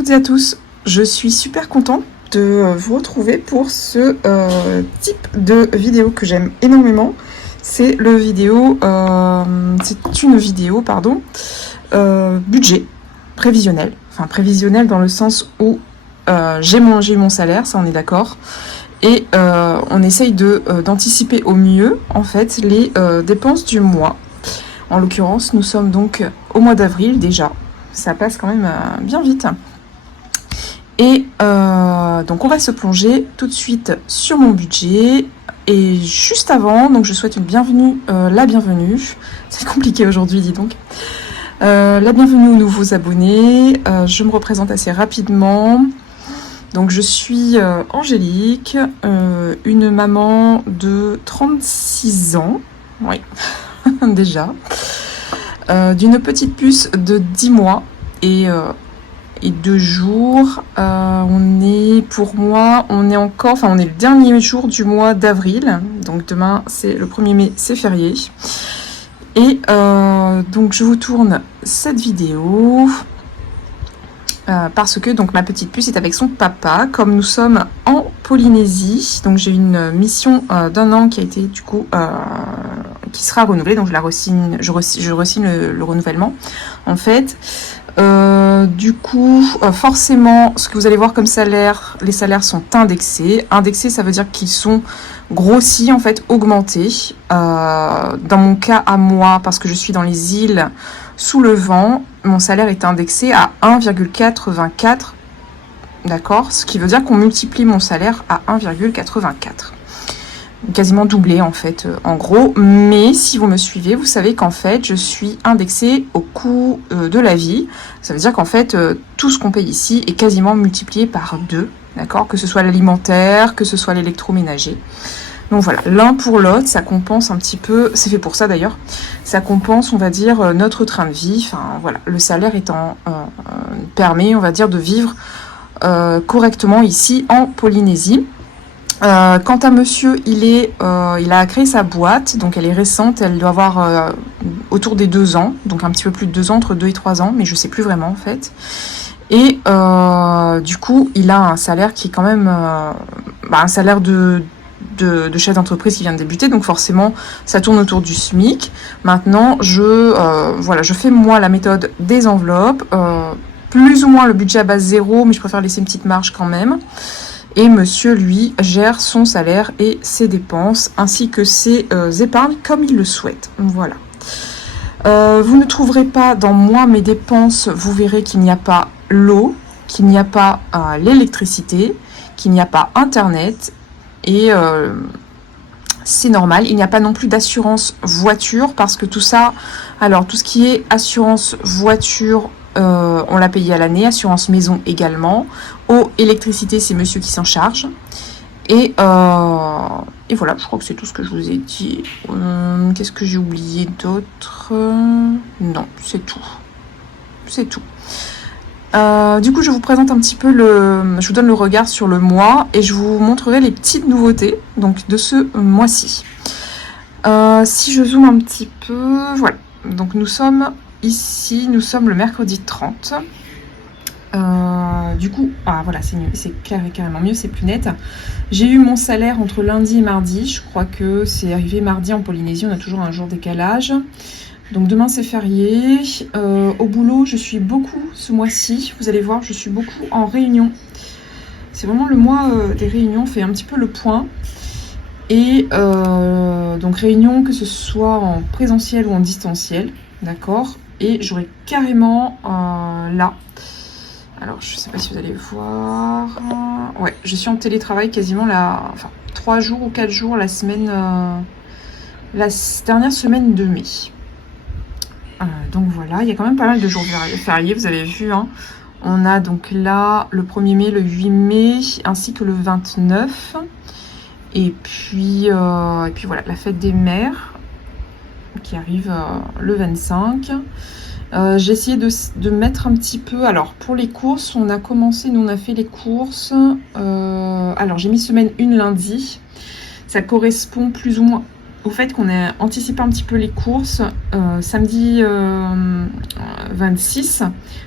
toutes et à tous, je suis super contente de vous retrouver pour ce type de vidéo que j'aime énormément. C'est une vidéo budget prévisionnel, enfin prévisionnel dans le sens où j'ai eu mon salaire, ça on est d'accord, et on essaye d'anticiper au mieux en fait les dépenses du mois. En l'occurrence, nous sommes donc au mois d'avril déjà. Ça passe quand même bien vite. Et donc on va se plonger tout de suite sur mon budget. Et juste avant, donc je souhaite la bienvenue. C'est compliqué aujourd'hui, dis donc. La bienvenue aux nouveaux abonnés. Je me représente assez rapidement. Donc je suis Angélique, une maman de 36 ans. Oui, déjà. D'une petite puce de 10 mois et 2 jours. On est le dernier jour du mois d'avril. Donc demain, c'est le 1er mai, c'est férié. Et donc je vous tourne cette vidéo parce que donc ma petite puce est avec son papa. Comme nous sommes en Polynésie, donc j'ai une mission d'1 an qui a été du coup qui sera renouvelée, donc je re-signe le renouvellement en fait. Du coup, forcément, ce que vous allez voir comme salaire, les salaires sont indexés. Indexés, ça veut dire qu'ils sont grossis, en fait, augmentés. Dans mon cas à moi, parce que je suis dans les îles sous le vent, mon salaire est indexé à 1,84. D'accord? Ce qui veut dire qu'on multiplie mon salaire à 1,84. Quasiment doublé en fait, en gros. Mais si vous me suivez, vous savez qu'en fait, je suis indexée au coût de la vie. Ça veut dire qu'en fait, tout ce qu'on paye ici est quasiment multiplié par 2, d'accord? Que ce soit l'alimentaire, que ce soit l'électroménager. Donc voilà, l'un pour l'autre, ça compense un petit peu, c'est fait pour ça d'ailleurs, ça compense, on va dire, notre train de vie. Enfin voilà, le salaire étant permet, on va dire, de vivre correctement ici en Polynésie. Quant à monsieur, il a créé sa boîte, donc elle est récente, elle doit avoir autour des 2 ans, donc un petit peu plus de 2 ans, entre 2 et 3 ans, mais je sais plus vraiment en fait. Et du coup, il a un salaire qui est quand même un salaire de chef d'entreprise qui vient de débuter, donc forcément ça tourne autour du SMIC. Maintenant, je fais moi la méthode des enveloppes, plus ou moins le budget à base 0, mais je préfère laisser une petite marge quand même. Et monsieur, lui, gère son salaire et ses dépenses, ainsi que ses épargnes, comme il le souhaite. Voilà. Vous ne trouverez pas dans mes dépenses, vous verrez qu'il n'y a pas l'eau, qu'il n'y a pas l'électricité, qu'il n'y a pas Internet, et c'est normal. Il n'y a pas non plus d'assurance voiture, parce que tout ça, alors tout ce qui est assurance voiture, on l'a payé à l'année, assurance maison également. Eau, électricité, c'est monsieur qui s'en charge. Et voilà, je crois que c'est tout ce que je vous ai dit. Qu'est-ce que j'ai oublié d'autre? Non, c'est tout. C'est tout. Du coup, je vous présente un petit peu je vous donne le regard sur le mois et je vous montrerai les petites nouveautés donc de ce mois-ci. Si je zoome un petit peu, voilà. Donc nous sommes le mercredi 30. Du coup, voilà, c'est mieux, c'est carrément mieux, c'est plus net. J'ai eu mon salaire entre lundi et mardi. Je crois que c'est arrivé mardi en Polynésie, on a toujours un jour décalage. Donc demain c'est férié. Au boulot, je suis beaucoup ce mois-ci. Vous allez voir, je suis beaucoup en réunion. C'est vraiment le mois des réunions, on fait un petit peu le point. Et donc réunion, que ce soit en présentiel ou en distanciel, d'accord. Et j'aurai carrément là. Alors, je sais pas si vous allez voir. Ouais, je suis en télétravail quasiment 3 jours ou 4 jours la dernière semaine de mai. Donc voilà, il y a quand même pas mal de jours fériés, vous avez vu. Hein. On a donc là le 1er mai, le 8 mai, ainsi que le 29. Et puis voilà, la fête des mères qui arrive le 25. J'ai essayé de mettre un petit peu. Alors pour les courses, on a fait les courses. Alors j'ai mis semaine 1 lundi. Ça correspond plus ou moins au fait qu'on ait anticipé un petit peu les courses samedi 26.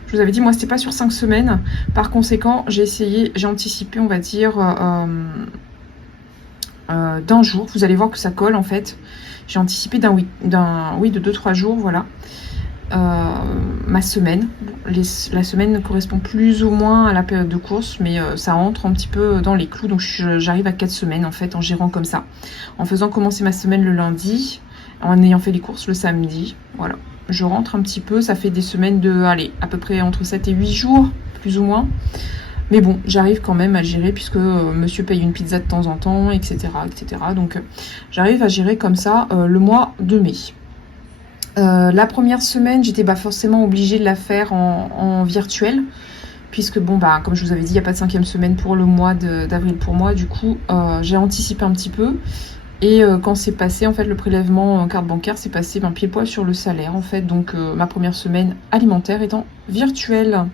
Je vous avais dit, moi, c'était pas sur 5 semaines. Par conséquent, j'ai anticipé, on va dire, d'un jour. Vous allez voir que ça colle, en fait. J'ai anticipé de 2-3 jours, voilà. Ma semaine. La semaine correspond plus ou moins à la période de course, mais ça entre un petit peu dans les clous, donc j'arrive à 4 semaines en fait en gérant comme ça, en faisant commencer ma semaine le lundi, en ayant fait les courses le samedi, voilà. Je rentre un petit peu, ça fait des semaines de, allez, à peu près entre 7 et 8 jours, plus ou moins. Mais bon, j'arrive quand même à gérer puisque monsieur paye une pizza de temps en temps, etc. etc. Donc j'arrive à gérer comme ça le mois de mai. La première semaine, j'étais forcément obligée de la faire en virtuel, puisque bon comme je vous avais dit, il n'y a pas de 5e semaine pour le mois d'avril pour moi. Du coup, j'ai anticipé un petit peu. Et quand c'est passé, en fait, le prélèvement en carte bancaire, c'est passé pied poil sur le salaire, en fait. Donc ma première semaine alimentaire étant virtuelle.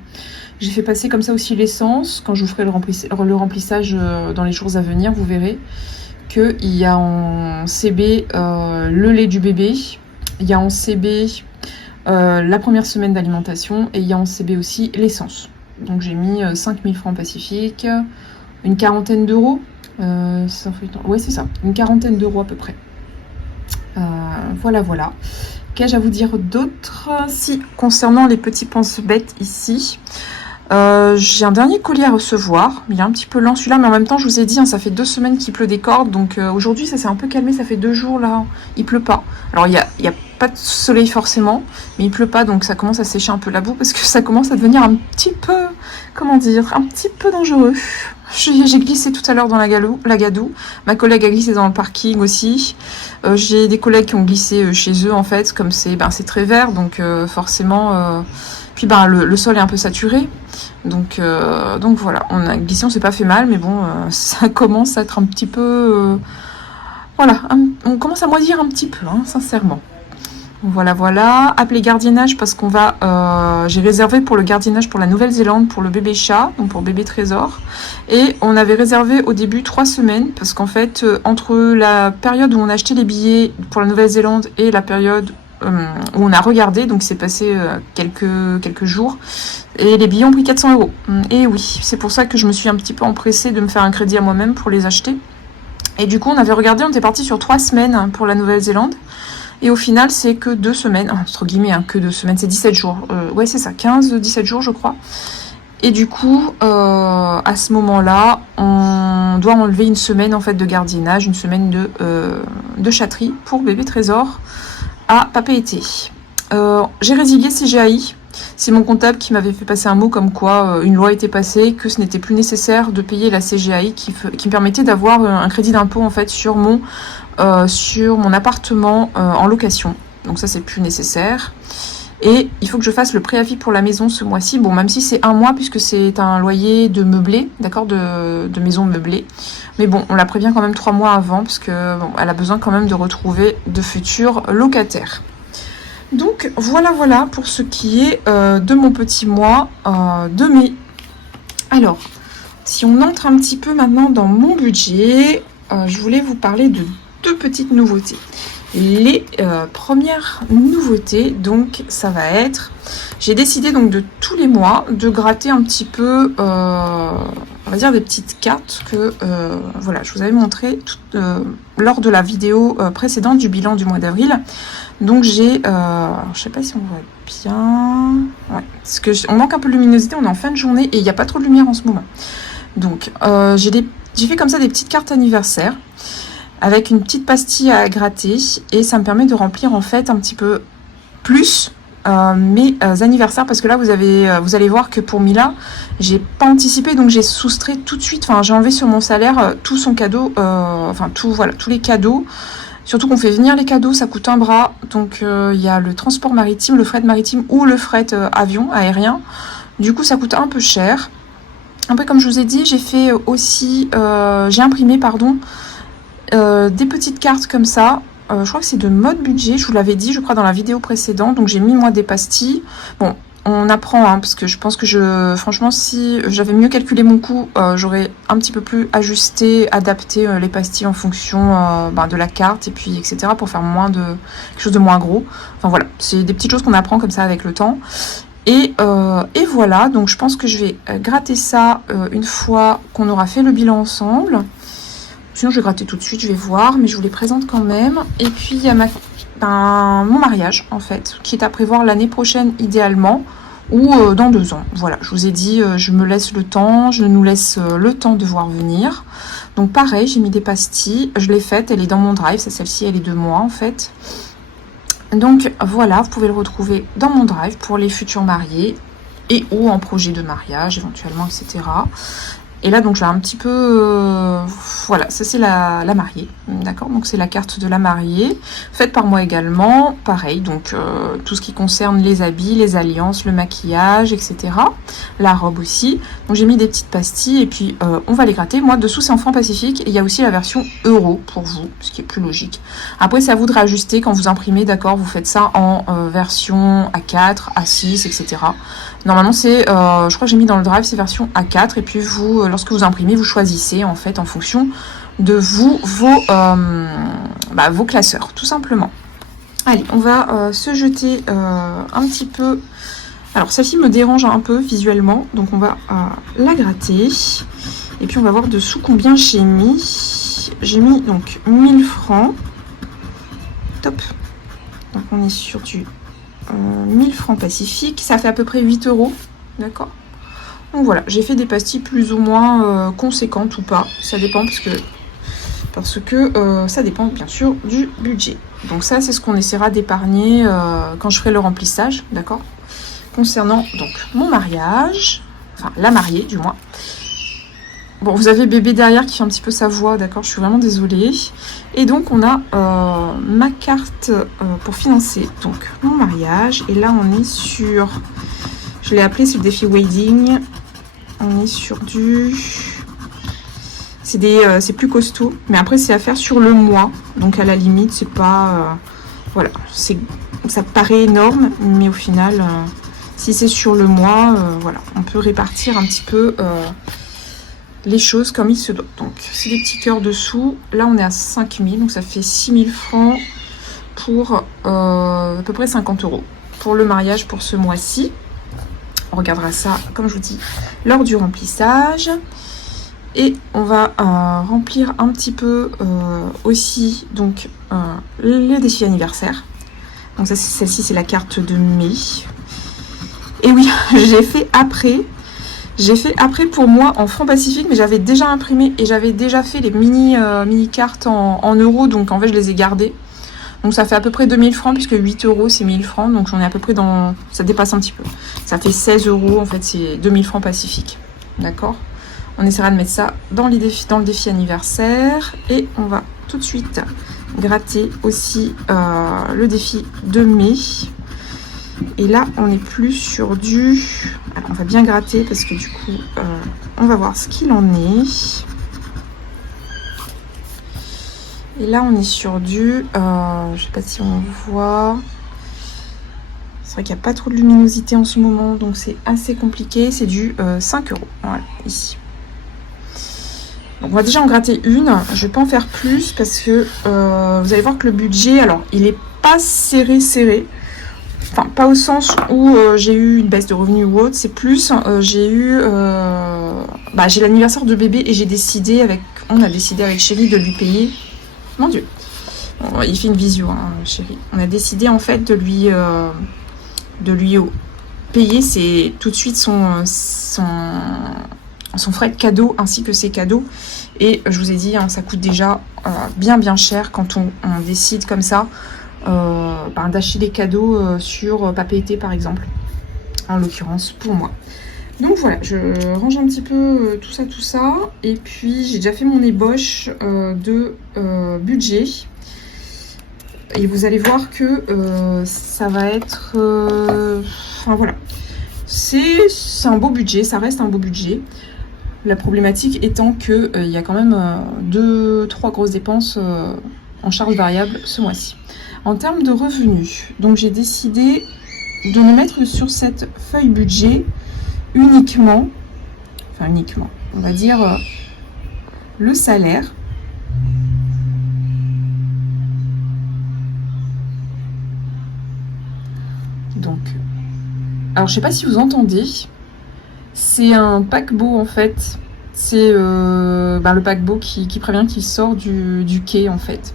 J'ai fait passer comme ça aussi l'essence. Quand je vous ferai le remplissage dans les jours à venir, vous verrez qu'il y a en CB le lait du bébé. Il y a en CB la première semaine d'alimentation et il y a en CB aussi l'essence. Donc j'ai mis 5000 francs Pacifique, une quarantaine d'euros. Ouais, c'est ça, une quarantaine d'euros à peu près. Voilà. Qu'ai-je à vous dire d'autre? Si, concernant les petits pense-bêtes ici, j'ai un dernier colis à recevoir. Il est un petit peu lent celui-là, mais en même temps, je vous ai dit, ça fait 2 semaines qu'il pleut des cordes. Donc aujourd'hui, ça s'est un peu calmé. Ça fait 2 jours là, il pleut pas. Alors il y a pas de soleil forcément, mais il pleut pas, donc ça commence à sécher un peu la boue parce que ça commence à devenir un petit peu, un petit peu dangereux. J'ai glissé tout à l'heure dans la gadoue. Ma collègue a glissé dans le parking aussi. J'ai des collègues qui ont glissé chez eux en fait, comme c'est très vert, donc forcément. Puis le sol est un peu saturé, donc voilà. On a glissé, on s'est pas fait mal, mais bon, ça commence à être un petit peu, voilà, on commence à moisir un petit peu, sincèrement. Voilà. Appelé gardiennage parce qu'on va... j'ai réservé pour le gardiennage pour la Nouvelle-Zélande, pour le bébé chat, donc pour bébé trésor. Et on avait réservé au début 3 semaines parce qu'en fait, entre la période où on a acheté les billets pour la Nouvelle-Zélande et la période où on a regardé, donc c'est passé quelques jours, et les billets ont pris 400 euros. Et oui, c'est pour ça que je me suis un petit peu empressée de me faire un crédit à moi-même pour les acheter. Et du coup, on avait regardé, on était parti sur 3 semaines pour la Nouvelle-Zélande. Et au final, c'est que 2 semaines, entre guillemets, que 2 semaines, c'est 17 jours. Ouais, c'est ça, 15-17 jours, je crois. Et du coup, à ce moment-là, on doit enlever une semaine en fait de gardiennage, une semaine de chatterie pour bébé trésor à Papeete. J'ai résilié CGAI. C'est mon comptable qui m'avait fait passer un mot comme quoi une loi était passée, que ce n'était plus nécessaire de payer la CGAI qui me permettait d'avoir un crédit d'impôt en fait sur mon appartement en location. Donc ça, c'est plus nécessaire. Et il faut que je fasse le préavis pour la maison ce mois-ci. Bon, même si c'est 1 mois, puisque c'est un loyer de meublé, d'accord, de maison meublée. Mais bon, on la prévient quand même 3 mois avant, parce que elle a besoin quand même de retrouver de futurs locataires. Donc voilà pour ce qui est de mon petit mois de mai. Alors, si on entre un petit peu maintenant dans mon budget, je voulais vous parler de 2 petites nouveautés. Les premières nouveautés, donc ça va être, j'ai décidé donc de tous les mois de gratter un petit peu, on va dire des petites cartes que voilà, je vous avais montré lors de la vidéo précédente du bilan du mois d'avril. Donc j'ai, je sais pas si on voit bien, ouais, parce que on manque un peu de luminosité, on est en fin de journée et il n'y a pas trop de lumière en ce moment. Donc j'ai fait comme ça des petites cartes anniversaires avec une petite pastille à gratter et ça me permet de remplir en fait un petit peu plus mes anniversaires, parce que là vous allez voir que pour Mila j'ai pas anticipé, donc j'ai soustrait tout de suite, j'ai enlevé sur mon salaire tout son cadeau, tous les cadeaux, surtout qu'on fait venir les cadeaux, ça coûte un bras, donc il y a le transport maritime, le fret maritime ou le fret aérien, du coup ça coûte un peu cher. Après, comme je vous ai dit, j'ai fait aussi j'ai imprimé des petites cartes comme ça. Je crois que c'est de mode budget, je vous l'avais dit, je crois, dans la vidéo précédente. Donc j'ai mis moi des pastilles. Bon, on apprend, hein, parce que je pense que franchement, si j'avais mieux calculé mon coût, j'aurais un petit peu plus ajusté, adapté les pastilles en fonction de la carte, et puis etc. pour faire quelque chose de moins gros. Enfin voilà, c'est des petites choses qu'on apprend comme ça avec le temps. Et voilà, donc je pense que je vais gratter ça une fois qu'on aura fait le bilan ensemble. Sinon, je vais gratter tout de suite, je vais voir, mais je vous les présente quand même. Et puis, il y a mon mariage, en fait, qui est à prévoir l'année prochaine, idéalement, ou dans 2 ans. Voilà, je vous ai dit, je me laisse le temps, je nous laisse le temps de voir venir. Donc, pareil, j'ai mis des pastilles, je l'ai faite, elle est dans mon drive, celle-ci, elle est de moi, en fait. Donc, voilà, vous pouvez le retrouver dans mon drive pour les futurs mariés, et ou en projet de mariage, éventuellement, etc. Et là, donc, j'ai un petit peu... voilà, ça, c'est la mariée, d'accord? Donc, c'est la carte de la mariée, faite par moi également. Pareil, donc, tout ce qui concerne les habits, les alliances, le maquillage, etc. La robe aussi. Donc, j'ai mis des petites pastilles et puis, on va les gratter. Moi, dessous, c'est en francs Pacifique. Et il y a aussi la version euro pour vous, ce qui est plus logique. Après, c'est à vous de réajuster quand vous imprimez, d'accord? Vous faites ça en version A4, A6, etc. Normalement, c'est, je crois que j'ai mis dans le drive, c'est version A4. Et puis, vous, lorsque vous imprimez, vous choisissez, en fait, en fonction de vos classeurs, tout simplement. Allez, on va se jeter un petit peu... Alors, celle-ci me dérange un peu visuellement. Donc, on va la gratter. Et puis, on va voir dessous combien j'ai mis. J'ai mis, donc, 1000 francs. Top. Donc, on est sur du... 1000 francs Pacifique, ça fait à peu près 8 €, d'accord? Donc voilà, j'ai fait des pastilles plus ou moins conséquentes ou pas, ça dépend parce que ça dépend bien sûr du budget. Donc ça, c'est ce qu'on essaiera d'épargner quand je ferai le remplissage, d'accord? Concernant donc mon mariage, enfin la mariée du moins. Bon, vous avez bébé derrière qui fait un petit peu sa voix, d'accord? Je suis vraiment désolée. Et donc, on a ma carte pour financer donc mon mariage. Et là, on est sur... Je l'ai appelé, c'est le défi wedding. On est sur du... C'est plus costaud. Mais après, c'est à faire sur le mois. Donc, à la limite, c'est pas... voilà, ça paraît énorme. Mais au final, si c'est sur le mois, voilà, on peut répartir un petit peu... les choses comme il se doit. Donc, c'est des petits cœurs dessous. Là, on est à 5000, donc ça fait 6000 francs pour à peu près 50 € pour le mariage pour ce mois-ci. On regardera ça, comme je vous dis, lors du remplissage. Et on va remplir un petit peu aussi donc le défi anniversaire. Donc, celle-ci, c'est la carte de mai. Et oui, j'ai fait après. J'ai fait après pour moi en francs Pacifique, mais j'avais déjà imprimé et j'avais déjà fait les mini cartes en euros, donc en fait je les ai gardées. Donc ça fait à peu près 2000 francs, puisque 8 € c'est 1000 francs, donc j'en ai à peu près dans... Ça dépasse un petit peu. Ça fait 16 € en fait, c'est 2000 francs Pacifique. D'accord? On essaiera de mettre ça dans le défi anniversaire. Et on va tout de suite gratter aussi le défi de mai. Et là, on n'est plus sur du... Alors, on va bien gratter parce que du coup, on va voir ce qu'il en est. Et là, on est sur du... je sais pas si on voit... C'est vrai qu'il n'y a pas trop de luminosité en ce moment, donc c'est assez compliqué. C'est du 5 €. Voilà, ici. Donc, on va déjà en gratter une. Je vais pas en faire plus parce que vous allez voir que le budget, alors, il est pas serré. Enfin, pas au sens où j'ai eu une baisse de revenus ou autre, c'est plus, j'ai l'anniversaire de bébé et on a décidé avec Chéri de lui payer, mon Dieu, bon, il fait une visio, hein, Chéri, on a décidé en fait de lui payer tout de suite son frais de cadeau ainsi que ses cadeaux, et je vous ai dit, hein, ça coûte déjà bien cher quand on décide comme ça, d'acheter des cadeaux sur Papeete par exemple, en l'occurrence pour moi. Donc voilà, je range un petit peu tout ça, et puis j'ai déjà fait mon ébauche de budget, et vous allez voir que ça va être enfin voilà, c'est un beau budget, ça reste un beau budget. La problématique étant que il y a quand même 2-3 grosses dépenses en charge variable ce mois-ci. En termes de revenus, donc j'ai décidé de me mettre sur cette feuille budget uniquement, on va dire le salaire. Donc, alors je sais pas si vous entendez, c'est un paquebot en fait. C'est le paquebot qui prévient qu'il sort du quai en fait.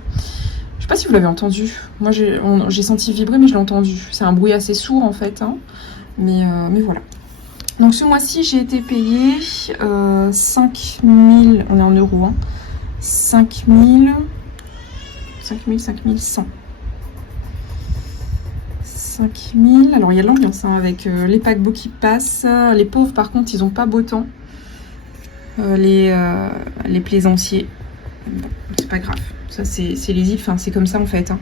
Je sais pas si vous l'avez entendu. Moi j'ai senti vibrer, mais je l'ai entendu. C'est un bruit assez sourd en fait, hein. Mais voilà. Donc ce mois-ci j'ai été payée 5000, on est en euros, hein, 5100. 5000, alors il y a l'ambiance hein, avec les paquebots qui passent. Les pauvres par contre ils ont pas beau temps, les plaisanciers. Bon, c'est pas grave, ça c'est les îles, enfin c'est comme ça en fait, hein.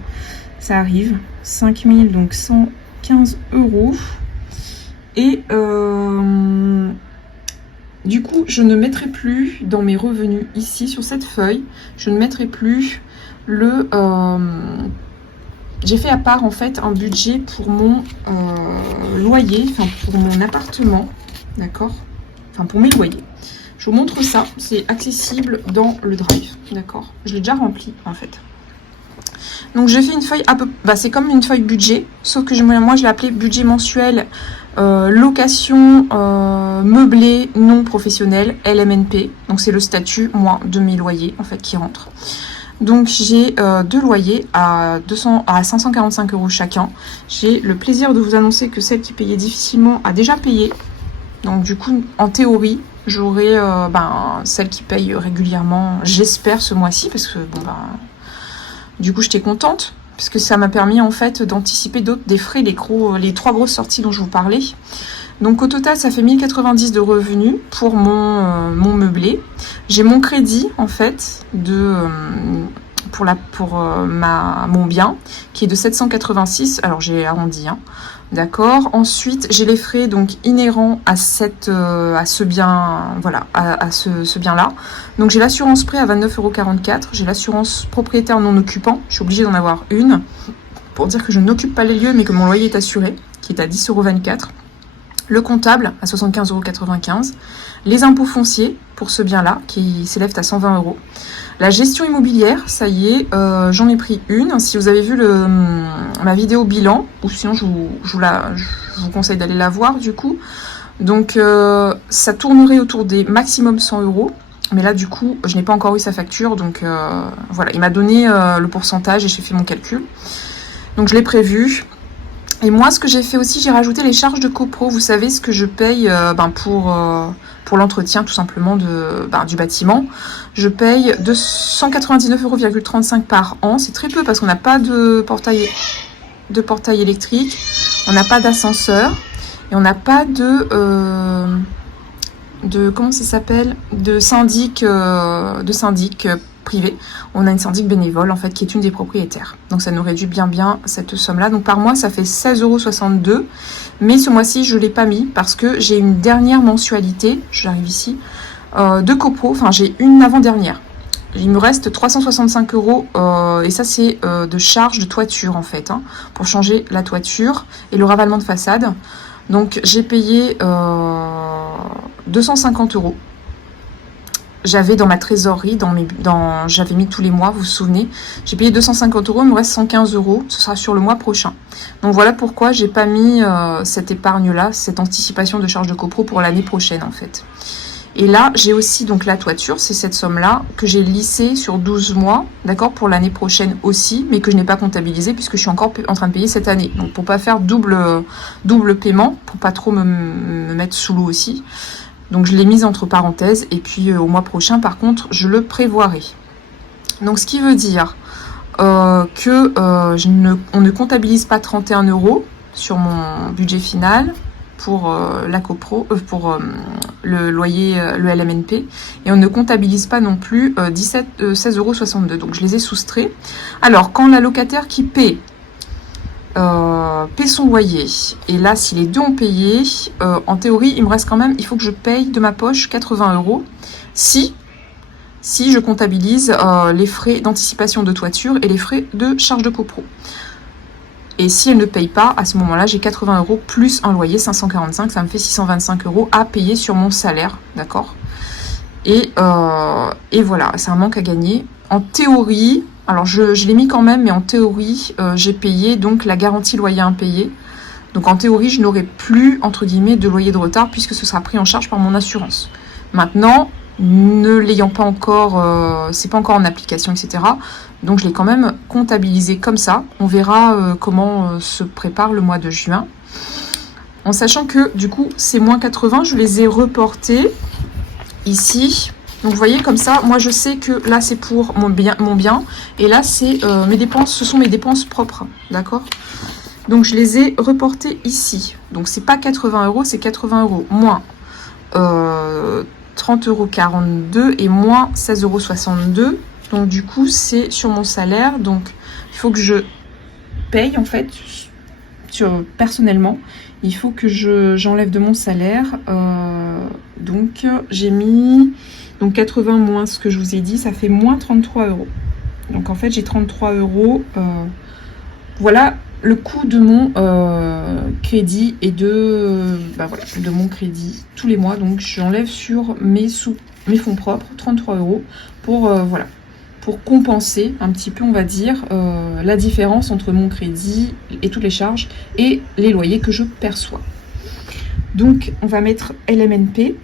Ça arrive. 5000, donc 115 euros. Et du coup je ne mettrai plus dans mes revenus ici sur cette feuille, je ne mettrai plus le j'ai fait à part en fait un budget pour mon loyer, enfin pour mon appartement, d'accord, enfin pour mes loyers. Je vous montre ça, c'est accessible dans le drive, d'accord. Je l'ai déjà rempli en fait. Donc j'ai fait une feuille un peu, c'est comme une feuille budget, sauf que moi je l'ai appelé budget mensuel, location meublée non professionnelle, LMNP. Donc c'est le statut moi de mes loyers en fait qui rentre. Donc j'ai deux loyers à 545 euros chacun. J'ai le plaisir de vous annoncer que celle qui payait difficilement a déjà payé. Donc du coup, en théorie, j'aurai celle qui paye régulièrement, j'espère ce mois-ci, parce que du coup j'étais contente, parce que ça m'a permis en fait d'anticiper des frais, les trois grosses sorties dont je vous parlais. Donc au total, ça fait 1090 de revenus pour mon meublé. J'ai mon crédit en fait pour mon bien qui est de 786. Alors j'ai arrondi, hein. D'accord. Ensuite, j'ai les frais donc inhérents à ce bien, voilà, à ce bien-là. Donc j'ai l'assurance prêt à 29,44 €. J'ai l'assurance propriétaire non occupant. Je suis obligée d'en avoir une pour dire que je n'occupe pas les lieux, mais que mon loyer est assuré, qui est à 10,24 €. Le comptable à 75,95 €, les impôts fonciers pour ce bien-là qui s'élèvent à 120 €. La gestion immobilière, ça y est, j'en ai pris une. Si vous avez vu ma vidéo bilan, ou sinon je vous conseille d'aller la voir du coup. Donc ça tournerait autour des maximum 100 €. Mais là du coup, je n'ai pas encore eu sa facture, donc voilà, il m'a donné le pourcentage et j'ai fait mon calcul. Donc je l'ai prévu. Et moi, ce que j'ai fait aussi, j'ai rajouté les charges de copro. Vous savez ce que je paye pour l'entretien tout simplement du bâtiment. Je paye 199,35 € par an. C'est très peu parce qu'on n'a pas de portail électrique, on n'a pas d'ascenseur et on n'a pas de comment ça s'appelle, de syndic privé. On a une syndic bénévole en fait qui est une des propriétaires. Donc ça nous réduit bien cette somme-là. Donc par mois ça fait 16,62 €. Mais ce mois-ci je l'ai pas mis parce que j'ai une dernière mensualité, j'arrive ici, de copro. Enfin j'ai une avant-dernière. Il me reste 365 € et ça c'est de charge de toiture en fait, hein, pour changer la toiture et le ravalement de façade. Donc j'ai payé 250 €. J'avais dans ma trésorerie, j'avais mis tous les mois, vous vous souvenez, j'ai payé 250 €, il me reste 115 €, ce sera sur le mois prochain. Donc voilà pourquoi j'ai pas mis cette épargne-là, cette anticipation de charge de copro pour l'année prochaine en fait. Et là, j'ai aussi donc la toiture, c'est cette somme-là que j'ai lissée sur 12 mois, d'accord, pour l'année prochaine aussi, mais que je n'ai pas comptabilisé puisque je suis encore en train de payer cette année. Donc pour pas faire double paiement, pour pas trop me mettre sous l'eau aussi. Donc je l'ai mise entre parenthèses et puis au mois prochain par contre je le prévoirai. Donc ce qui veut dire on ne comptabilise pas 31 € sur mon budget final pour la copro, pour le loyer, le LMNP, et on ne comptabilise pas non plus 16,62 €. Donc je les ai soustraits. Alors quand la locataire qui paie son loyer, et là si les deux ont payé, en théorie il me reste quand même, il faut que je paye de ma poche 80 € si je comptabilise les frais d'anticipation de toiture et les frais de charge de copro. Et si elle ne paye pas, à ce moment-là, j'ai 80 € plus un loyer, 545, ça me fait 625 € à payer sur mon salaire, d'accord ? Et voilà, c'est un manque à gagner. En théorie, alors je l'ai mis quand même, mais en théorie, j'ai payé donc la garantie loyer impayé. Donc en théorie, je n'aurai plus, entre guillemets, de loyer de retard puisque ce sera pris en charge par mon assurance. Maintenant, ne l'ayant pas encore, c'est pas encore en application, etc. Donc je l'ai quand même comptabilisé comme ça. On verra comment se prépare le mois de juin. En sachant que du coup, ces moins 80, je les ai reportés ici. Donc vous voyez comme ça, moi je sais que là c'est pour mon bien et là c'est mes dépenses, ce sont mes dépenses propres, d'accord ? Donc je les ai reportés ici. Donc c'est pas 80 €, c'est 80 € moins 30,42 € et moins 16,62 €. Donc du coup c'est sur mon salaire. Donc il faut que je paye en fait personnellement. Il faut que j'enlève de mon salaire. Donc j'ai mis donc 80 moins ce que je vous ai dit, ça fait moins 33 €. Donc en fait j'ai 33 €. Voilà le coût de mon crédit et de mon crédit tous les mois. Donc j'enlève sur mes fonds propres 33 € pour compenser un petit peu, on va dire, la différence entre mon crédit et toutes les charges et les loyers que je perçois. Donc on va mettre LMNP.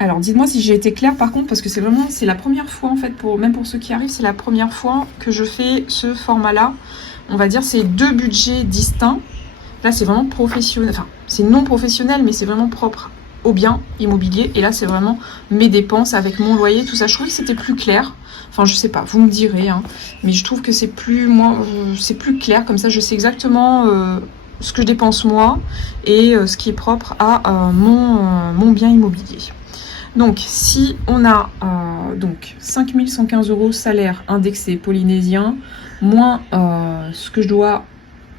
Alors dites-moi si j'ai été claire par contre, parce que c'est la première fois en fait, même pour ceux qui arrivent, c'est la première fois que je fais ce format-là. On va dire c'est deux budgets distincts. Là c'est vraiment professionnel, enfin c'est non professionnel, mais c'est vraiment propre au bien immobilier. Et là c'est vraiment mes dépenses avec mon loyer, tout ça. Je trouvais que c'était plus clair. Enfin je sais pas, vous me direz, hein, mais je trouve que c'est plus clair, comme ça je sais exactement ce que je dépense moi et ce qui est propre à mon bien immobilier. Donc si on a donc 5115 € salaire indexé polynésien, moins ce que je dois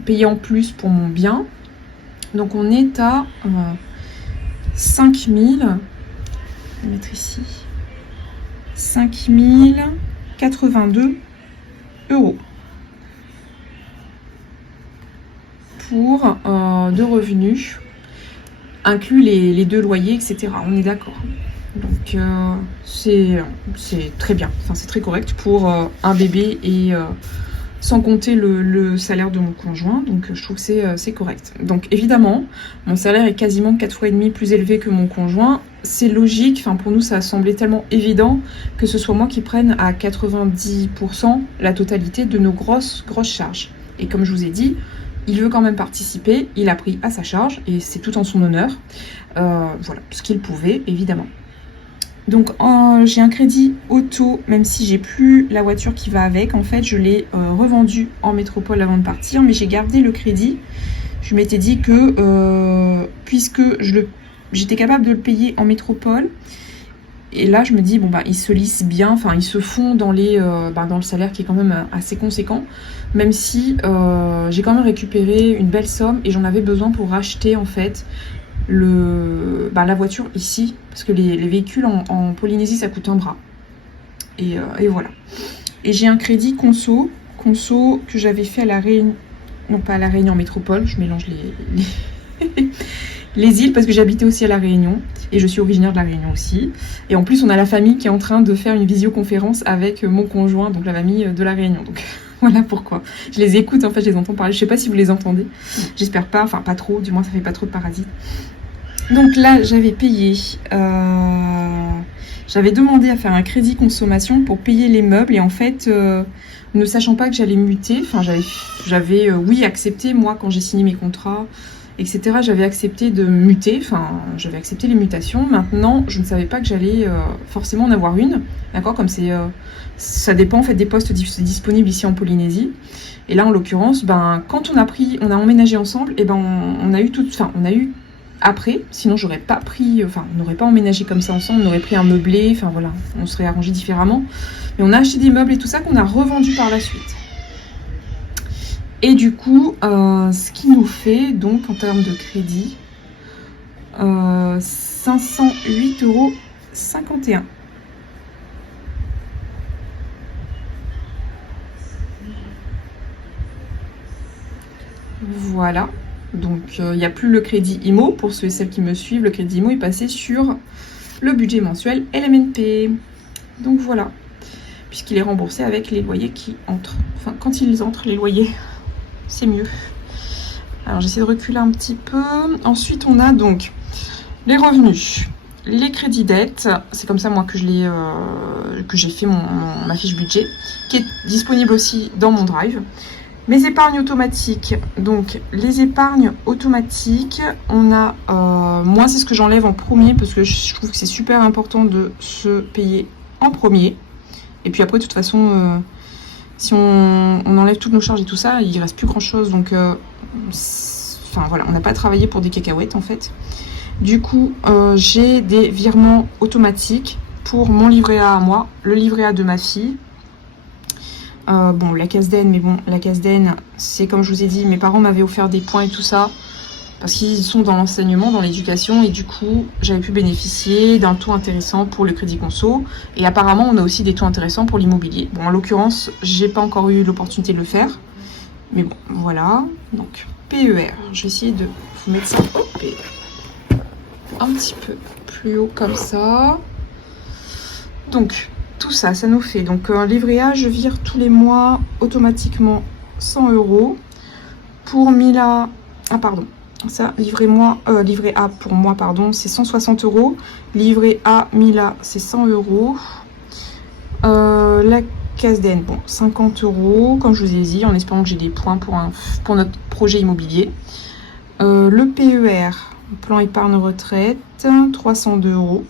payer en plus pour mon bien, donc on est à 5000, je vais mettre ici, 5082 € pour de revenus, inclus les deux loyers, etc. On est d'accord. Donc c'est très bien, enfin c'est très correct pour un bébé et sans compter le salaire de mon conjoint, donc je trouve que c'est correct. Donc évidemment, mon salaire est quasiment 4,5 fois plus élevé que mon conjoint. C'est logique, enfin pour nous ça a semblé tellement évident que ce soit moi qui prenne à 90% la totalité de nos grosses charges. Et comme je vous ai dit, il veut quand même participer, il a pris à sa charge et c'est tout en son honneur. Voilà, ce qu'il pouvait évidemment. Donc j'ai un crédit auto, même si j'ai plus la voiture qui va avec. En fait, je l'ai revendu en métropole avant de partir, mais j'ai gardé le crédit. Je m'étais dit que puisque j'étais capable de le payer en métropole, et là je me dis bon bah ils se lissent bien, enfin ils se font dans dans le salaire qui est quand même assez conséquent, même si j'ai quand même récupéré une belle somme et j'en avais besoin pour racheter en fait la voiture ici, parce que les véhicules en Polynésie ça coûte un bras. Et voilà. Et j'ai un crédit conso que j'avais fait à la Réunion, non pas à la Réunion, en métropole, je mélange les îles parce que j'habitais aussi à la Réunion et je suis originaire de la Réunion aussi. Et en plus on a la famille qui est en train de faire une visioconférence avec mon conjoint, donc la famille de la Réunion. Donc voilà pourquoi. Je les écoute en fait, je les entends parler. Je sais pas si vous les entendez. J'espère pas, enfin pas trop, du moins ça fait pas trop de parasites. Donc là, j'avais payé, j'avais demandé à faire un crédit consommation pour payer les meubles et en fait, ne sachant pas que j'allais muter, enfin j'avais oui accepté, moi quand j'ai signé mes contrats, etc. J'avais accepté de muter, enfin j'avais accepté les mutations. Maintenant, je ne savais pas que j'allais forcément en avoir une, d'accord, comme ça dépend en fait des postes disponibles ici en Polynésie. Et là, en l'occurrence, quand on a emménagé ensemble, et on a eu après, sinon j'aurais pas pris, enfin on n'aurait pas emménagé comme ça ensemble, on aurait pris un meublé, enfin voilà, on serait arrangé différemment. Mais on a acheté des meubles et tout ça qu'on a revendu par la suite. Et du coup, ce qui nous fait donc en termes de crédit, 508,51 €. Voilà. Donc, il n'y a plus le crédit IMO. Pour ceux et celles qui me suivent, le crédit IMO est passé sur le budget mensuel LMNP. Donc, voilà. Puisqu'il est remboursé avec les loyers qui entrent. Enfin, quand ils entrent, les loyers, c'est mieux. Alors, j'essaie de reculer un petit peu. Ensuite, on a donc les revenus. Les crédits dettes, c'est comme ça moi que j'ai fait ma fiche budget, qui est disponible aussi dans mon drive. Mes épargnes automatiques, donc les épargnes automatiques, on a, moi c'est ce que j'enlève en premier parce que je trouve que c'est super important de se payer en premier. Et puis après de toute façon, si on enlève toutes nos charges et tout ça, il reste plus grand chose. Donc, enfin voilà, on n'a pas travaillé pour des cacahuètes en fait. Du coup, j'ai des virements automatiques pour mon livret A à moi, le livret A de ma fille. Bon, la CASDEN, mais bon, la CASDEN, c'est comme je vous ai dit, mes parents m'avaient offert des points et tout ça, parce qu'ils sont dans l'enseignement, dans l'éducation, et du coup, j'avais pu bénéficier d'un taux intéressant pour le crédit conso. Et apparemment, on a aussi des taux intéressants pour l'immobilier. Bon, en l'occurrence, j'ai pas encore eu l'opportunité de le faire, mais bon, voilà. Donc, PER, je vais essayer de vous mettre ça un petit peu plus haut comme ça. Donc tout ça, ça nous fait donc un livret A, je vire tous les mois automatiquement 100 €. Pour Mila, ah pardon, ça livret A pour moi pardon, c'est 160 €. Livret A Mila, c'est 100 €. La CASDEN, bon 50 €, comme je vous ai dit, en espérant que j'ai des points pour notre projet immobilier. Le PER, plan épargne retraite, 302 €.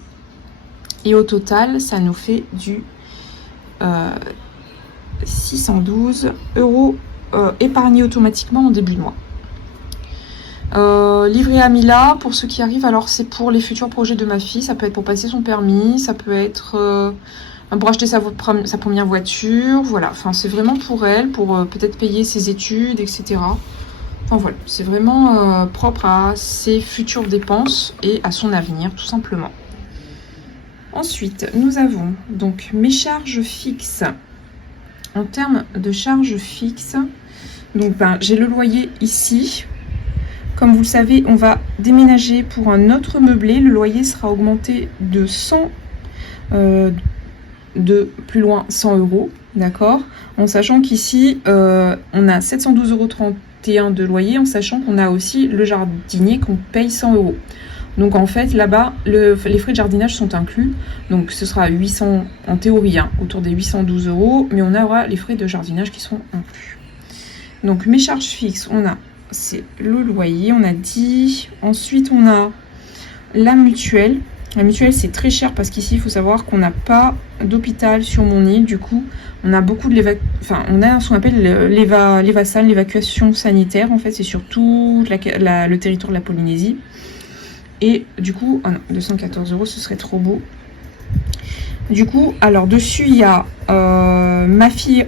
Et au total, ça nous fait du 612 € épargnés automatiquement en début de mois. Livret à Mila, pour ceux qui arrivent, alors c'est pour les futurs projets de ma fille. Ça peut être pour passer son permis, ça peut être pour acheter sa première voiture. Voilà, enfin c'est vraiment pour elle, pour peut-être payer ses études, etc. Enfin voilà, c'est vraiment propre à ses futures dépenses et à son avenir, tout simplement. Ensuite, nous avons donc mes charges fixes. En termes de charges fixes, donc j'ai le loyer ici. Comme vous le savez, on va déménager pour un autre meublé. Le loyer sera augmenté de 100, de plus loin 100 €, d'accord. En sachant qu'ici, on a 712,31 € de loyer, en sachant qu'on a aussi le jardinier qu'on paye 100 €. Donc en fait là-bas les frais de jardinage sont inclus, donc ce sera 800 en théorie, hein, autour des 812 €, mais on aura les frais de jardinage qui seront inclus. Donc mes charges fixes, on a, c'est le loyer, on a dit. Ensuite on a la mutuelle. La mutuelle c'est très cher parce qu'ici il faut savoir qu'on n'a pas d'hôpital sur mon île, du coup on a beaucoup de on a ce qu'on appelle l'EVASAN, l'évacuation sanitaire en fait, c'est sur tout le territoire de la Polynésie. Et du coup, ah non, 214 €, ce serait trop beau. Du coup, alors dessus, il y a ma fille,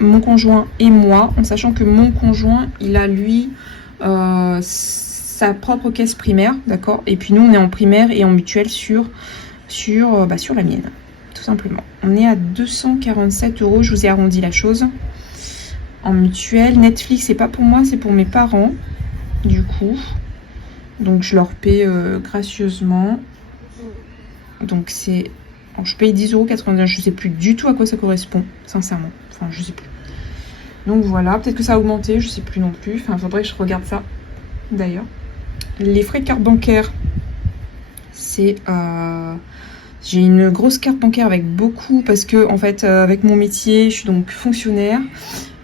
mon conjoint et moi, en sachant que mon conjoint, il a lui sa propre caisse primaire, d'accord. Et puis nous, on est en primaire et en mutuelle sur la mienne, tout simplement. On est à 247 €, je vous ai arrondi la chose. En mutuelle, Netflix, c'est pas pour moi, c'est pour mes parents, du coup. Donc je leur paie gracieusement. Donc c'est... je paye 10,91 €. Je sais plus du tout à quoi ça correspond, sincèrement. Enfin, je sais plus. Donc voilà, peut-être que ça a augmenté, je sais plus non plus. Enfin, faudrait que je regarde ça, d'ailleurs. Les frais de carte bancaire, c'est... j'ai une grosse carte bancaire avec beaucoup, parce que, en fait, avec mon métier, je suis donc fonctionnaire.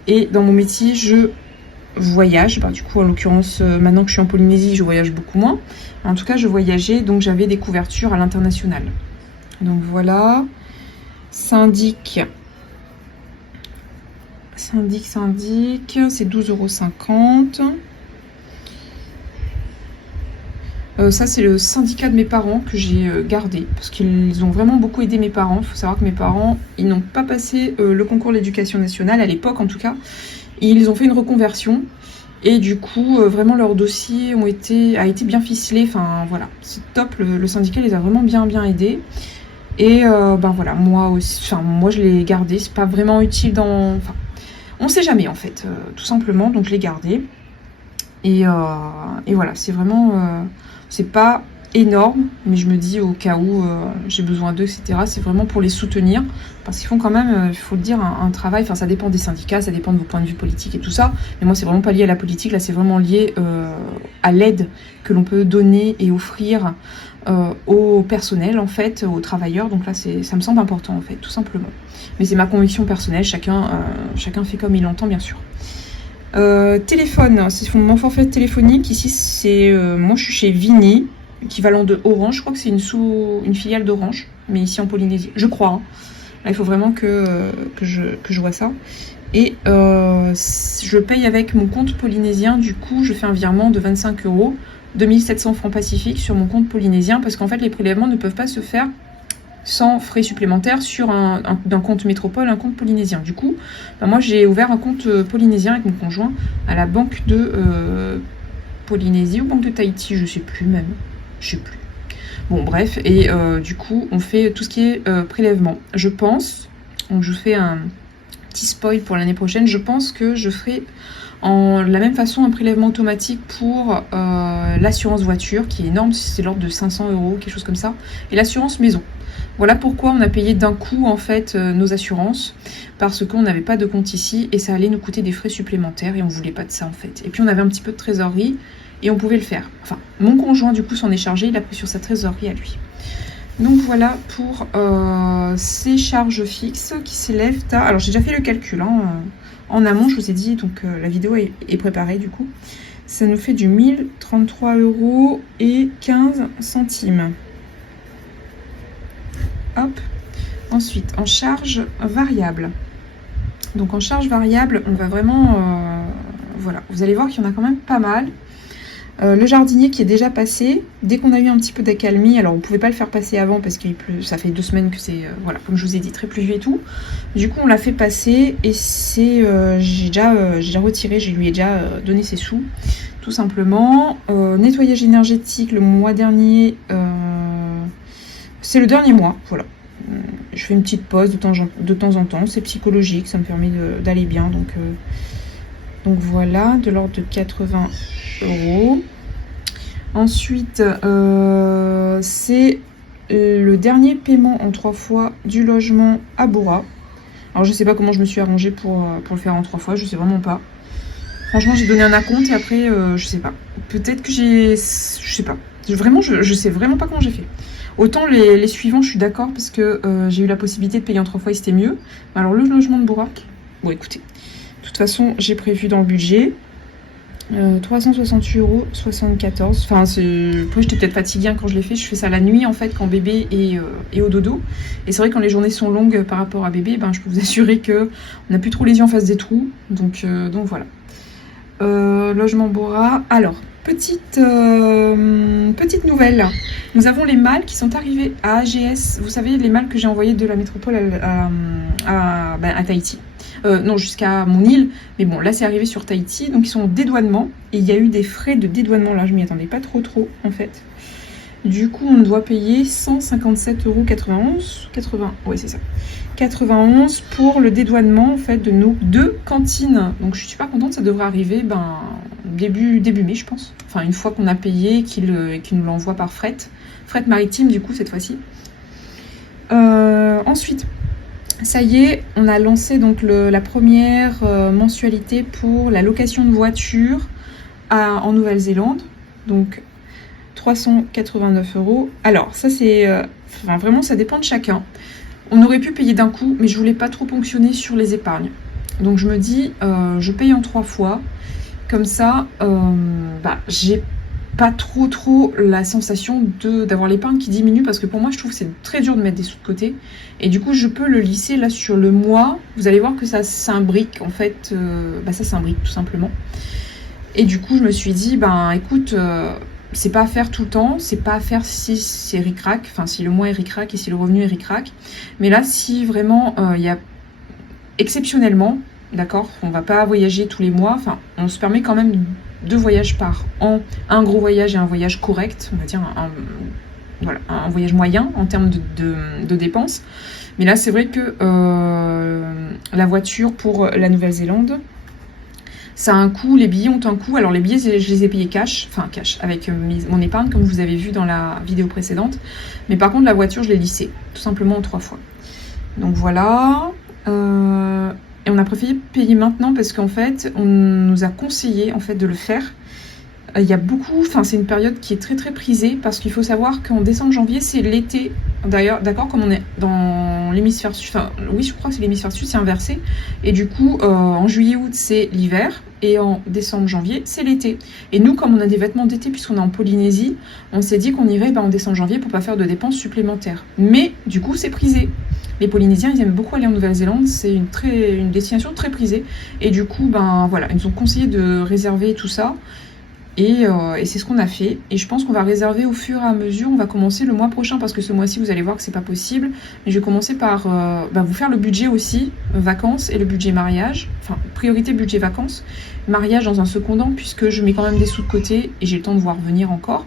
Et dans mon métier, je voyage, du coup en l'occurrence maintenant que je suis en Polynésie je voyage beaucoup moins, en tout cas je voyageais donc j'avais des couvertures à l'international. Donc voilà, syndic c'est 12,50 €. Ça c'est le syndicat de mes parents que j'ai gardé parce qu'ils ont vraiment beaucoup aidé mes parents. Il faut savoir que mes parents ils n'ont pas passé le concours de l'éducation nationale à l'époque en tout cas. Ils ont fait une reconversion et du coup vraiment leur dossier a été bien ficelé. Enfin voilà, c'est top, le syndicat les a vraiment bien aidés. Et voilà, moi aussi, moi je l'ai gardé, c'est pas vraiment utile on sait jamais en fait, tout simplement, donc je l'ai gardé. Et voilà, c'est vraiment, c'est pas énorme, mais je me dis au cas où j'ai besoin d'eux, etc. C'est vraiment pour les soutenir, parce qu'ils font quand même, il faut le dire, un travail. Enfin, ça dépend des syndicats, ça dépend de vos points de vue politiques et tout ça. Mais moi, c'est vraiment pas lié à la politique. Là, c'est vraiment lié à l'aide que l'on peut donner et offrir au personnel, en fait, aux travailleurs. Donc là, ça me semble important, en fait, tout simplement. Mais c'est ma conviction personnelle. Chacun fait comme il entend, bien sûr. Téléphone, c'est mon forfait téléphonique. Ici, c'est moi, je suis chez Vini, équivalent de Orange. Je crois que c'est une filiale d'Orange, mais ici en Polynésie, je crois. Hein. Là, il faut vraiment que je vois ça. Et je paye avec mon compte polynésien. Du coup, je fais un virement de 25 €, 2700 francs Pacifiques sur mon compte polynésien, parce qu'en fait, les prélèvements ne peuvent pas se faire sans frais supplémentaires sur d'un compte métropole, un compte polynésien. Du coup, moi j'ai ouvert un compte polynésien avec mon conjoint à la banque de Polynésie ou banque de Tahiti, je sais plus même. Je sais plus. Bon bref, et du coup on fait tout ce qui est prélèvement. Je pense, donc je vous fais un petit spoil pour l'année prochaine, je pense que je ferai de la même façon un prélèvement automatique pour l'assurance voiture, qui est énorme, c'est l'ordre de 500 €, quelque chose comme ça, et l'assurance maison. Voilà pourquoi on a payé d'un coup en fait nos assurances, parce qu'on n'avait pas de compte ici et ça allait nous coûter des frais supplémentaires et on voulait pas de ça en fait. Et puis on avait un petit peu de trésorerie et on pouvait le faire. Enfin, mon conjoint du coup s'en est chargé, il a pris sur sa trésorerie à lui. Donc voilà pour ces charges fixes qui s'élèvent à... Alors j'ai déjà fait le calcul en amont, je vous ai dit, donc la vidéo est préparée du coup. Ça nous fait du 1033 € et 15 centimes. Hop. Ensuite, en charge variable. Donc en charge variable, on va vraiment... voilà, vous allez voir qu'il y en a quand même pas mal. Le jardinier qui est déjà passé, dès qu'on a eu un petit peu d'accalmie, alors on pouvait pas le faire passer avant parce que ça fait 2 semaines que c'est, voilà, comme je vous ai dit, très pluvieux et tout. Du coup, on l'a fait passer et c'est, j'ai déjà retiré, je lui ai déjà donné ses sous, tout simplement. Nettoyage énergétique, le mois dernier... c'est le dernier mois, voilà. Je fais une petite pause de temps en temps. C'est psychologique, ça me permet d'aller bien. Donc voilà, de l'ordre de 80 €. Ensuite, c'est le dernier paiement en 3 fois du logement à Bora. Alors je sais pas comment je me suis arrangée pour le faire en 3 fois, je sais vraiment pas. Franchement, j'ai donné un acompte et après, je sais pas. Peut-être que je sais pas. Vraiment, je sais vraiment pas comment j'ai fait. Autant les suivants, je suis d'accord, parce que j'ai eu la possibilité de payer en 3 fois et c'était mieux. Alors le logement de Bourac, bon écoutez, de toute façon, j'ai prévu dans le budget 368,74 €. Enfin, moi j'étais peut-être fatiguée quand je l'ai fait. Je fais ça la nuit en fait, quand bébé est au dodo. Et c'est vrai que quand les journées sont longues par rapport à bébé, je peux vous assurer qu'on n'a plus trop les yeux en face des trous. Donc voilà. Logement Bora. Alors, petite nouvelle. Nous avons les malles qui sont arrivés à AGS. Vous savez, les malles que j'ai envoyées de la métropole à Tahiti. Non, jusqu'à mon île. Mais bon, là, c'est arrivé sur Tahiti. Donc, ils sont au dédouanement. Et il y a eu des frais de dédouanement. Là, je m'y attendais pas trop, en fait. Du coup, on doit payer 157,91 €. Ouais, c'est ça. 91 pour le dédouanement en fait de nos 2 cantines. Donc je suis super contente, ça devrait arriver début mai je pense. Enfin une fois qu'on a payé, qu'il nous l'envoie par fret maritime du coup cette fois-ci. Ensuite, ça y est, on a lancé donc la première mensualité pour la location de voiture en Nouvelle-Zélande. Donc 389 €. Alors ça c'est, vraiment ça dépend de chacun. On aurait pu payer d'un coup, mais je voulais pas trop ponctionner sur les épargnes. Donc je me dis, je paye en 3 fois. Comme ça, j'ai pas trop la sensation d'avoir l'épargne qui diminue, parce que pour moi, je trouve que c'est très dur de mettre des sous de côté. Et du coup, je peux le lisser là sur le mois. Vous allez voir que ça s'imbrique, en fait. Ça s'imbrique tout simplement. Et du coup, je me suis dit, écoute... c'est pas à faire tout le temps, c'est pas à faire si c'est ric-rac, enfin si le mois est ric-rac et si le revenu est ric-rac. Mais là, si vraiment il y a exceptionnellement, d'accord, on va pas voyager tous les mois, enfin on se permet quand même 2 voyages par an, un gros voyage et un voyage correct, on va dire un voyage moyen en termes de dépenses. Mais là, c'est vrai que la voiture pour la Nouvelle-Zélande, Ça a un coût, les billets ont un coût. Alors les billets, je les ai payés cash, enfin cash, avec mon épargne, comme vous avez vu dans la vidéo précédente. Mais par contre, la voiture, je l'ai lissée, tout simplement en 3 fois. Donc voilà. Et on a préféré payer maintenant parce qu'en fait, on nous a conseillé en fait de le faire. Il y a beaucoup, enfin c'est une période qui est très très prisée parce qu'il faut savoir qu'en décembre, janvier, c'est l'été. D'ailleurs, d'accord, comme on est dans l'hémisphère sud, enfin oui, je crois que c'est l'hémisphère sud, c'est inversé. Et du coup, en juillet, août, c'est l'hiver. Et en décembre, janvier, c'est l'été. Et nous, comme on a des vêtements d'été puisqu'on est en Polynésie, on s'est dit qu'on irait en décembre, janvier pour pas faire de dépenses supplémentaires. Mais du coup, c'est prisé. Les Polynésiens, ils aiment beaucoup aller en Nouvelle-Zélande, c'est une destination très prisée. Et du coup, voilà, ils nous ont conseillé de réserver tout ça. Et c'est ce qu'on a fait. Et je pense qu'on va réserver au fur et à mesure. On va commencer le mois prochain parce que ce mois-ci, vous allez voir que c'est pas possible. Mais je vais commencer par vous faire le budget aussi, vacances et le budget mariage. Enfin, priorité budget vacances. Mariage dans un second temps puisque je mets quand même des sous de côté et j'ai le temps de voir venir encore.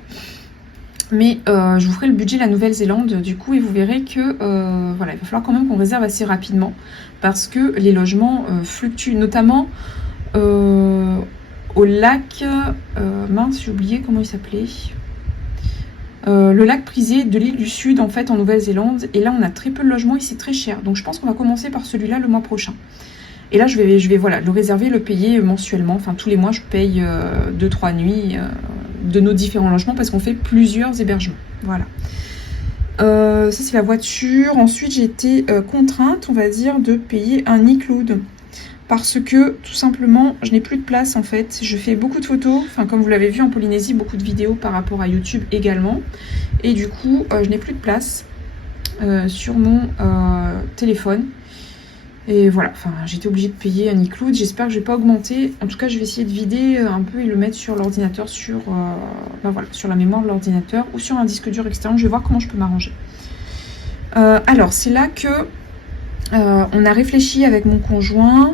Mais je vous ferai le budget de la Nouvelle-Zélande du coup et vous verrez que voilà, il va falloir quand même qu'on réserve assez rapidement parce que les logements fluctuent, notamment au lac, mince j'ai oublié comment il s'appelait, le lac prisé de l'île du Sud en fait en Nouvelle-Zélande, et là on a très peu de logements et c'est très cher, donc je pense qu'on va commencer par celui-là le mois prochain. Et là je vais voilà, le réserver, le payer mensuellement, enfin tous les mois je paye 2-3 nuits de nos différents logements parce qu'on fait plusieurs hébergements. Voilà. Ça c'est la voiture. Ensuite j'ai été contrainte, on va dire, de payer un iCloud parce que tout simplement je n'ai plus de place en fait. Je fais beaucoup de photos, enfin comme vous l'avez vu en Polynésie, beaucoup de vidéos par rapport à YouTube également, et du coup je n'ai plus de place sur mon téléphone. Et voilà, enfin j'étais obligée de payer un iCloud, j'espère que je vais pas augmenter. En tout cas, je vais essayer de vider un peu et le mettre sur l'ordinateur, sur la mémoire de l'ordinateur ou sur un disque dur externe. Je vais voir comment je peux m'arranger. Alors, c'est là que on a réfléchi avec mon conjoint.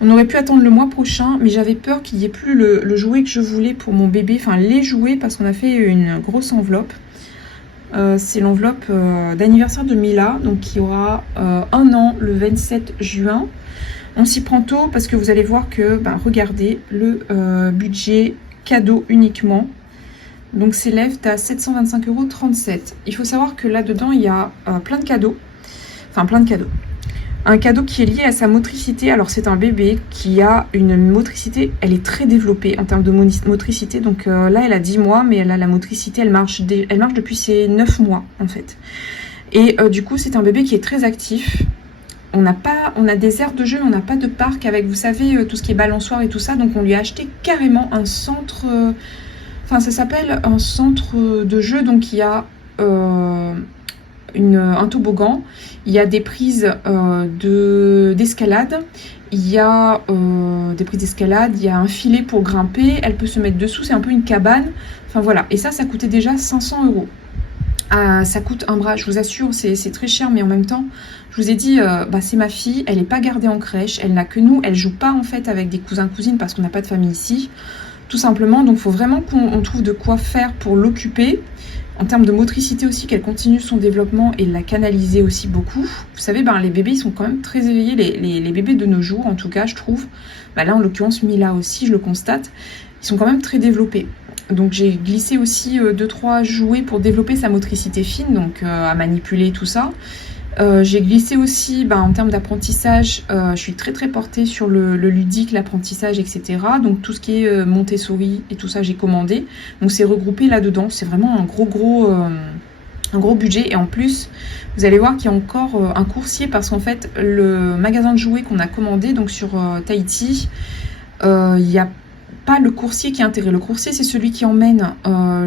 On aurait pu attendre le mois prochain, mais j'avais peur qu'il n'y ait plus le jouet que je voulais pour mon bébé, enfin les jouets, parce qu'on a fait une grosse enveloppe. C'est l'enveloppe d'anniversaire de Mila, donc qui aura 1 an le 27 juin. On s'y prend tôt parce que vous allez voir que, regardez, le budget cadeau uniquement, donc s'élève à 725,37 €. Il faut savoir que là-dedans, il y a plein de cadeaux. Enfin, plein de cadeaux. Un cadeau qui est lié à sa motricité. Alors c'est un bébé qui a une motricité, elle est très développée en termes de motricité. Donc là elle a 10 mois, mais elle a la motricité, elle marche depuis ses 9 mois en fait. Et du coup c'est un bébé qui est très actif. On a des aires de jeu, mais on n'a pas de parc avec, vous savez, tout ce qui est balançoire et tout ça. Donc on lui a acheté carrément un centre, ça s'appelle un centre de jeu. Donc il y a un toboggan, il y a des prises d'escalade, il y a des prises d'escalade, il y a un filet pour grimper, elle peut se mettre dessous, c'est un peu une cabane, enfin voilà, et ça coûtait déjà 500 €. Ça coûte un bras, je vous assure, c'est très cher, mais en même temps, je vous ai dit, c'est ma fille, elle n'est pas gardée en crèche, elle n'a que nous, elle joue pas en fait avec des cousins-cousines parce qu'on n'a pas de famille ici, tout simplement, donc il faut vraiment qu'on trouve de quoi faire pour l'occuper. En termes de motricité aussi, qu'elle continue son développement et la canaliser aussi beaucoup. Vous savez, les bébés, ils sont quand même très éveillés, les bébés de nos jours, en tout cas, je trouve. Là, en l'occurrence, Mila aussi, je le constate, ils sont quand même très développés. Donc, j'ai glissé aussi 2-3 jouets pour développer sa motricité fine, donc à manipuler tout ça. J'ai glissé aussi en termes d'apprentissage, je suis très très portée sur le ludique, l'apprentissage, etc. Donc tout ce qui est Montessori et tout ça, j'ai commandé. Donc c'est regroupé là-dedans, c'est vraiment un gros budget. Et en plus, vous allez voir qu'il y a encore un coursier parce qu'en fait, le magasin de jouets qu'on a commandé, donc sur Tahiti, il n'y a pas le coursier qui est intégré. Le coursier, c'est celui qui emmène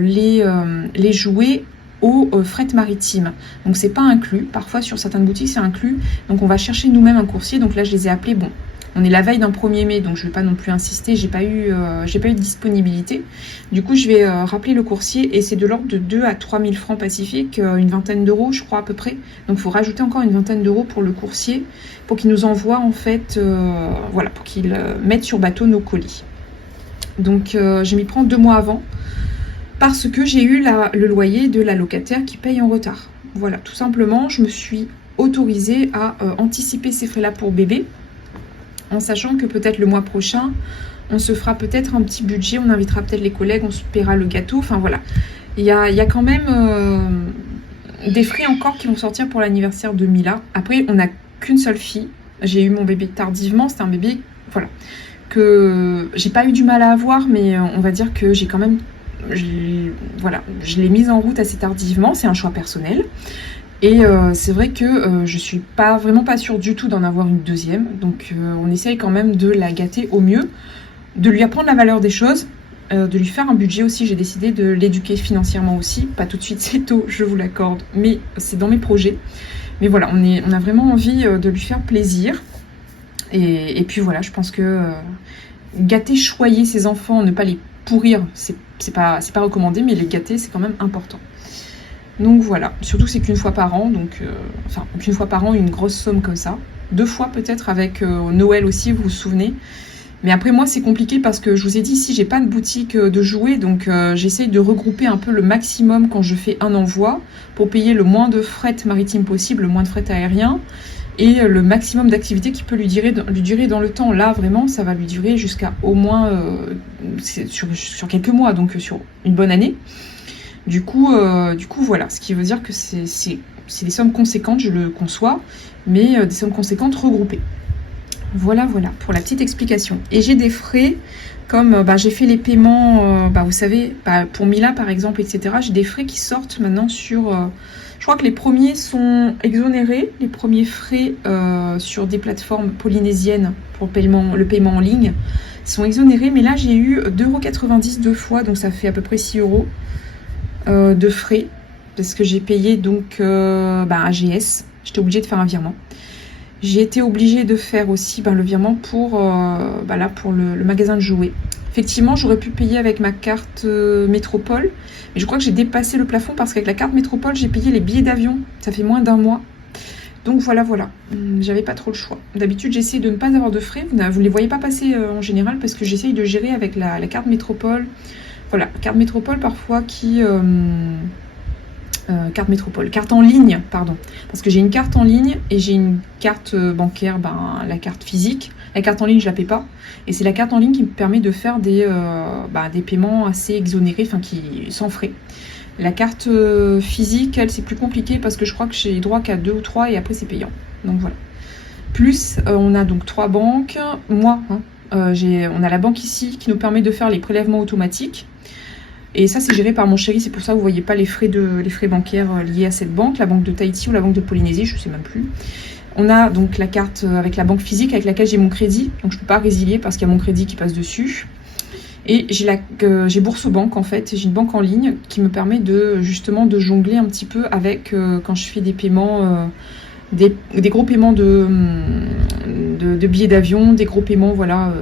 les jouets au fret maritime, donc c'est pas inclus. Parfois sur certaines boutiques c'est inclus, donc on va chercher nous-mêmes un coursier. Donc là je les ai appelés, bon on est la veille d'un 1er mai, donc je vais pas non plus insister, j'ai pas eu de disponibilité. Du coup je vais rappeler le coursier et c'est de l'ordre de 2 à 3 000 francs pacifiques, une vingtaine d'euros je crois à peu près. Donc il faut rajouter encore une vingtaine d'euros pour le coursier pour qu'il nous envoie en fait voilà, pour qu'il mette sur bateau nos colis. Donc je m'y prends 2 mois avant parce que j'ai eu le loyer de la locataire qui paye en retard. Voilà, tout simplement, je me suis autorisée à anticiper ces frais-là pour bébé. en sachant que peut-être le mois prochain, on se fera peut-être un petit budget, on invitera peut-être les collègues, on se paiera le gâteau, enfin voilà. Il y a quand même des frais encore qui vont sortir pour l'anniversaire de Mila. Après, on n'a qu'une seule fille. J'ai eu mon bébé tardivement, c'était un bébé, voilà, que j'ai pas eu du mal à avoir, mais on va dire que j'ai quand même, voilà, je l'ai mise en route assez tardivement, c'est un choix personnel. Et c'est vrai que je suis vraiment pas sûre du tout d'en avoir une deuxième, donc on essaye quand même de la gâter au mieux, de lui apprendre la valeur des choses, de lui faire un budget aussi. J'ai décidé de l'éduquer financièrement aussi, pas tout de suite, c'est tôt, je vous l'accorde, mais c'est dans mes projets. Mais voilà, on a vraiment envie de lui faire plaisir. Et puis voilà, je pense que gâter, choyer ses enfants, ne pas les pourrir, c'est pas recommandé, mais les gâter, c'est quand même important. Donc voilà, surtout c'est qu'une fois par an, donc enfin qu'une fois par an, une grosse somme comme ça. 2 fois peut-être avec Noël aussi, vous vous souvenez. Mais après moi c'est compliqué parce que je vous ai dit ici j'ai pas de boutique de jouets, donc j'essaye de regrouper un peu le maximum quand je fais un envoi pour payer le moins de fret maritime possible, le moins de fret aérien et le maximum d'activité qui peut lui durer dans le temps. Là vraiment ça va lui durer jusqu'à au moins sur quelques mois, donc sur une bonne année. Du coup voilà, ce qui veut dire que c'est des sommes conséquentes, je le conçois, mais des sommes conséquentes regroupées. Voilà pour la petite explication. Et j'ai des frais comme j'ai fait les paiements, vous savez, pour Mila par exemple, etc. J'ai des frais qui sortent maintenant sur... je crois que les premiers sont exonérés, les premiers frais sur des plateformes polynésiennes pour le paiement en ligne sont exonérés. Mais là j'ai eu 2,90 € 2 fois, donc ça fait à peu près 6 € de frais. Parce que j'ai payé donc AGS, j'étais obligée de faire un virement. J'ai été obligée de faire aussi le virement pour le magasin de jouets. Effectivement, j'aurais pu payer avec ma carte Métropole, mais je crois que j'ai dépassé le plafond parce qu'avec la carte Métropole, j'ai payé les billets d'avion. Ça fait moins d'1 mois. Donc voilà. J'avais pas trop le choix. D'habitude, j'essaie de ne pas avoir de frais. Vous ne les voyez pas passer en général parce que j'essaye de gérer avec la carte Métropole. Voilà, carte Métropole parfois qui... carte Métropole, carte en ligne, pardon, parce que j'ai une carte en ligne et j'ai une carte bancaire, la carte physique. La carte en ligne, je la paie pas, et c'est la carte en ligne qui me permet de faire des paiements assez exonérés, sans frais. La carte physique, elle, c'est plus compliqué parce que je crois que j'ai droit qu'à 2 ou 3 et après c'est payant. Donc voilà. Plus, on a donc 3 banques. Moi, on a la banque ici qui nous permet de faire les prélèvements automatiques. Et ça, c'est géré par mon chéri, c'est pour ça que vous ne voyez pas les frais bancaires liés à cette banque, la banque de Tahiti ou la banque de Polynésie, je ne sais même plus. On a donc la carte avec la banque physique avec laquelle j'ai mon crédit, donc je ne peux pas résilier parce qu'il y a mon crédit qui passe dessus. Et j'ai Bourse-Banque en fait, j'ai une banque en ligne qui me permet justement de jongler un petit peu avec quand je fais des paiements, des gros paiements de billets d'avion, des gros paiements, voilà,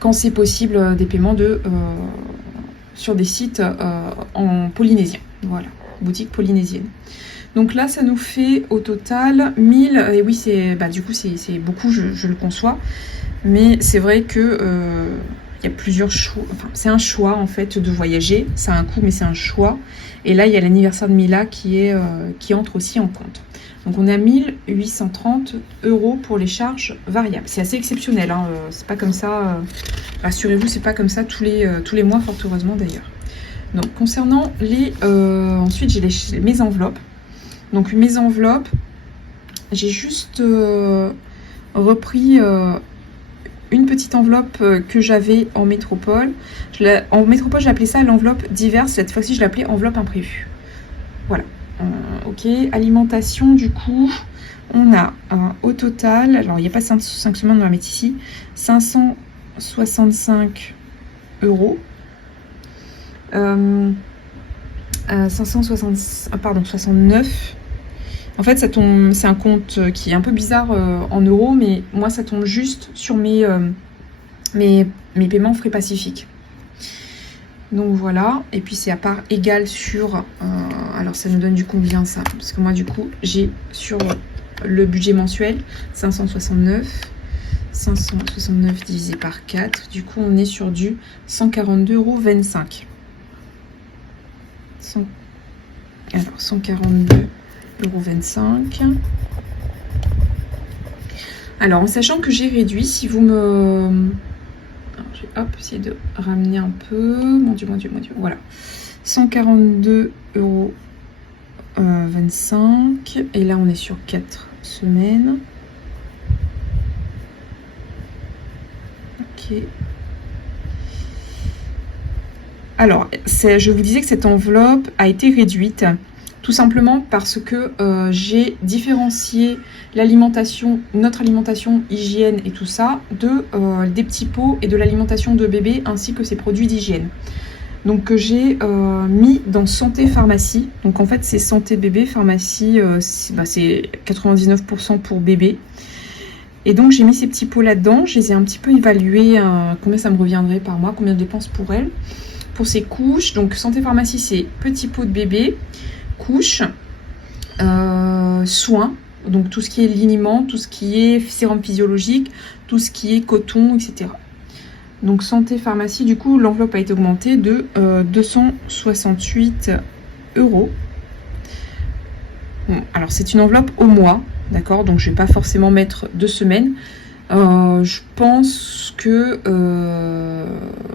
quand c'est possible, des paiements sur des sites en polynésien, voilà, boutique polynésienne. Donc là, ça nous fait au total 1000, et oui, du coup, c'est beaucoup, je le conçois, mais c'est vrai que il y a plusieurs choix, enfin, c'est un choix en fait de voyager, ça a un coût, mais c'est un choix. Et là, il y a l'anniversaire de Mila qui entre aussi en compte. Donc on a 1830 € pour les charges variables. C'est assez exceptionnel, hein. C'est pas comme ça, rassurez-vous, c'est pas comme ça tous les mois, fort heureusement d'ailleurs. Donc concernant ensuite j'ai mes enveloppes. Donc mes enveloppes, j'ai juste repris une petite enveloppe que j'avais en métropole. En métropole, j'ai appelé ça l'enveloppe diverse. Cette fois-ci, je l'appelais enveloppe imprévue. Voilà. Ok, alimentation, du coup, on a au total, alors il n'y a pas 5 semaines, on va mettre ici, 565 €. 69. En fait, ça tombe, c'est un compte qui est un peu bizarre en euros, mais moi, ça tombe juste sur mes paiements frais pacifiques. Donc voilà, et puis c'est à part égale sur... alors ça nous donne du combien ça? Parce que moi du coup, j'ai sur le budget mensuel 569 divisé par 4. Du coup, on est sur du 142,25 €. Alors 142,25 €. Alors, en sachant que j'ai réduit, si vous me... Alors, je vais essayer de ramener un peu. Mon Dieu, voilà. 142,25 €. Et là, on est sur 4 semaines. Ok. Alors, je vous disais que cette enveloppe a été réduite tout simplement parce que j'ai différencié l'alimentation, notre alimentation, hygiène et tout ça, des petits pots et de l'alimentation de bébé ainsi que ses produits d'hygiène. Donc j'ai mis dans santé pharmacie. Donc en fait c'est santé bébé, pharmacie, c'est 99% pour bébé. Et donc j'ai mis ces petits pots là-dedans. Je les ai un petit peu évalués, combien ça me reviendrait par mois, combien de dépenses pour elles. Pour ces couches, donc santé pharmacie c'est petits pots de bébé, couches, soins, donc tout ce qui est liniment, tout ce qui est sérum physiologique, tout ce qui est coton, etc. Donc santé pharmacie, du coup l'enveloppe a été augmentée de 268 €. Bon, alors c'est une enveloppe au mois, d'accord, donc je vais pas forcément mettre 2 semaines. Je pense que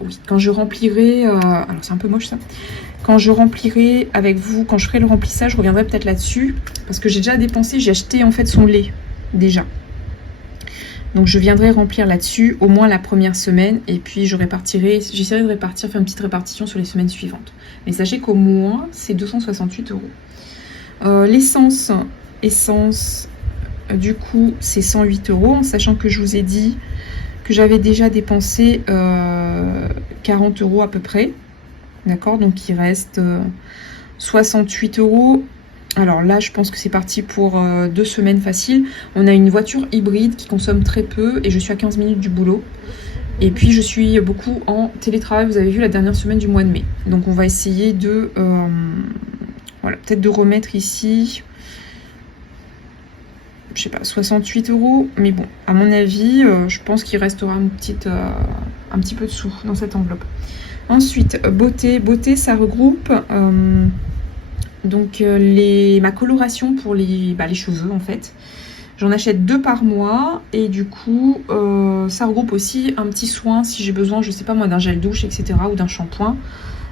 oui, quand je remplirai, alors c'est un peu moche ça, quand je remplirai avec vous, quand je ferai le remplissage, je reviendrai peut-être là-dessus, parce que j'ai déjà dépensé, j'ai acheté en fait son lait, déjà. Donc je viendrai remplir là-dessus, au moins la première semaine, et puis j'essaierai de répartir, faire une petite répartition sur les semaines suivantes. Mais sachez qu'au moins, c'est 268 €. L'essence, du coup, c'est 108 €, en sachant que je vous ai dit que j'avais déjà dépensé 40 € à peu près. D'accord, donc il reste 68 €. Alors là, je pense que c'est parti pour 2 semaines faciles. On a une voiture hybride qui consomme très peu et je suis à 15 minutes du boulot. Et puis je suis beaucoup en télétravail, vous avez vu la dernière semaine du mois de mai. Donc on va essayer de voilà, peut-être de remettre ici, je sais pas, 68 €. Mais bon, à mon avis, je pense qu'il restera un petit peu de sous dans cette enveloppe. Ensuite, beauté, ça regroupe donc ma coloration pour les cheveux en fait. J'en achète 2 par mois et du coup ça regroupe aussi un petit soin si j'ai besoin, je sais pas moi, d'un gel douche, etc. ou d'un shampoing.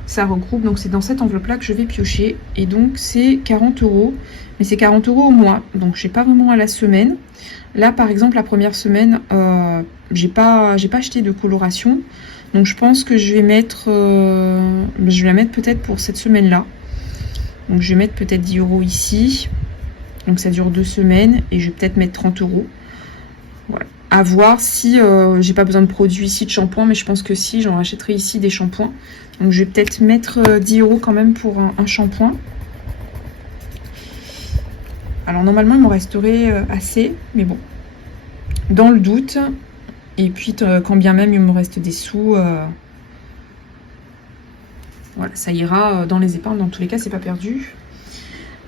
Ça regroupe, donc c'est dans cette enveloppe là que je vais piocher et donc c'est 40 €, mais c'est 40 € au mois, donc je sais pas vraiment à la semaine. Là par exemple la première semaine j'ai pas acheté de coloration, donc je pense que je vais la mettre peut-être pour cette semaine là. Donc je vais mettre peut-être 10 € ici, donc ça dure 2 semaines et je vais peut-être mettre 30 €. Voilà, à voir si j'ai pas besoin de produits ici, de shampoing, mais je pense que si, j'en rachèterai ici des shampoings. Donc je vais peut-être mettre 10 € quand même pour un shampoing. Alors normalement il m'en resterait assez, mais bon, dans le doute, et puis quand bien même il me reste des sous, voilà, ça ira dans les épargnes, dans tous les cas c'est pas perdu.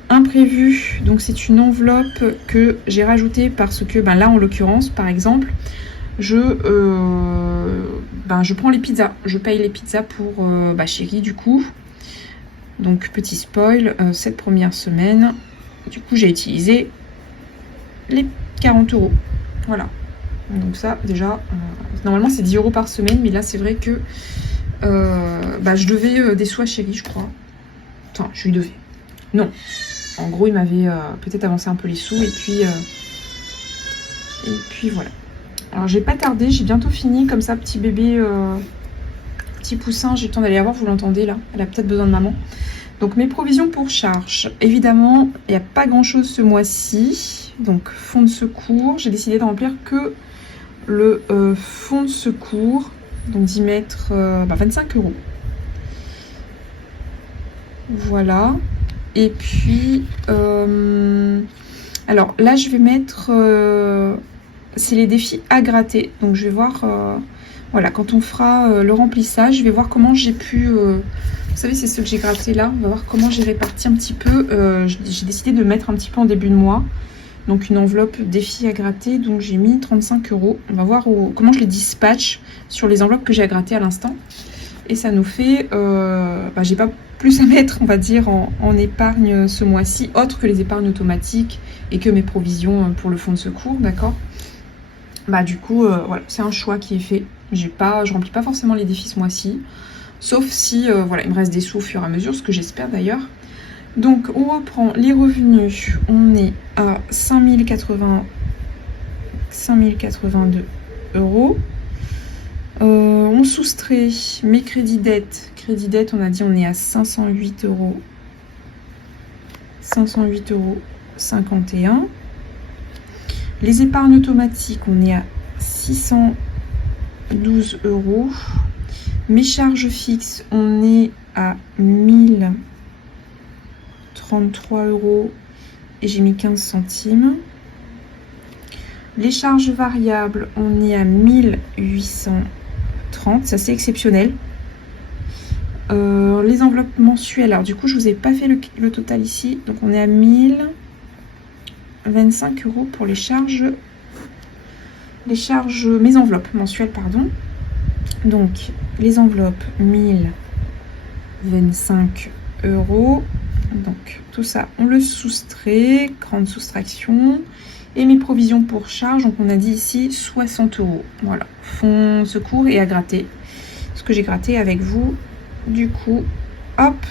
Imprévu, donc c'est une enveloppe que j'ai rajoutée parce que là en l'occurrence par exemple je prends les pizzas, je paye les pizzas pour Chérie du coup. Donc petit spoil, cette première semaine du coup j'ai utilisé les 40 €, voilà. Donc ça déjà normalement c'est 10 € par semaine, mais là c'est vrai que je devais des sous à Chérie, je crois. Enfin, je lui devais. Non. En gros, il m'avait peut-être avancé un peu les sous et puis voilà. Alors, j'ai pas tardé, j'ai bientôt fini comme ça, petit bébé, petit poussin. J'ai le temps d'aller la voir, vous l'entendez là. Elle a peut-être besoin de maman. Donc, mes provisions pour charge. Évidemment, il n'y a pas grand-chose ce mois-ci. Donc, fonds de secours. J'ai décidé de remplir que le fonds de secours. Donc, d'y mettre 25 €. Voilà. Et puis, alors là, je vais mettre, c'est les défis à gratter. Donc, je vais voir, voilà, quand on fera le remplissage, je vais voir comment j'ai pu, vous savez, c'est ce que j'ai gratté là. On va voir comment j'ai réparti un petit peu. J'ai décidé de mettre un petit peu en début de mois. Donc, une enveloppe défis à gratter. Donc, j'ai mis 35 €. On va voir comment je les dispatche sur les enveloppes que j'ai à gratter à l'instant. Et ça nous fait, j'ai pas plus à mettre, on va dire, en épargne ce mois-ci, autre que les épargnes automatiques et que mes provisions pour le fonds de secours, d'accord. bah du coup, voilà, c'est un choix qui est fait. Je remplis pas forcément les défis ce mois-ci. Sauf si, voilà, il me reste des sous au fur et à mesure, ce que j'espère d'ailleurs. Donc, on reprend les revenus. On est à 5082 euros. On soustrait mes crédits dettes. Crédit dette, on a dit on est à 508 euros. 508 euros 51. Les épargnes automatiques, on est à 612 euros. Mes charges fixes, on est à 1033 euros et j'ai mis 15 centimes. Les charges variables, on est à 1830, ça c'est exceptionnel. Les enveloppes mensuelles, alors du coup je vous ai pas fait le total ici, donc on est à 1025 euros pour les charges, mes enveloppes mensuelles, pardon. Donc les enveloppes 1025 euros, donc tout ça on le soustrait, grande soustraction. Et mes provisions pour charge, donc on a dit ici 60 euros. Voilà, fonds secours et à gratter. Ce que j'ai gratté avec vous, du coup, hop.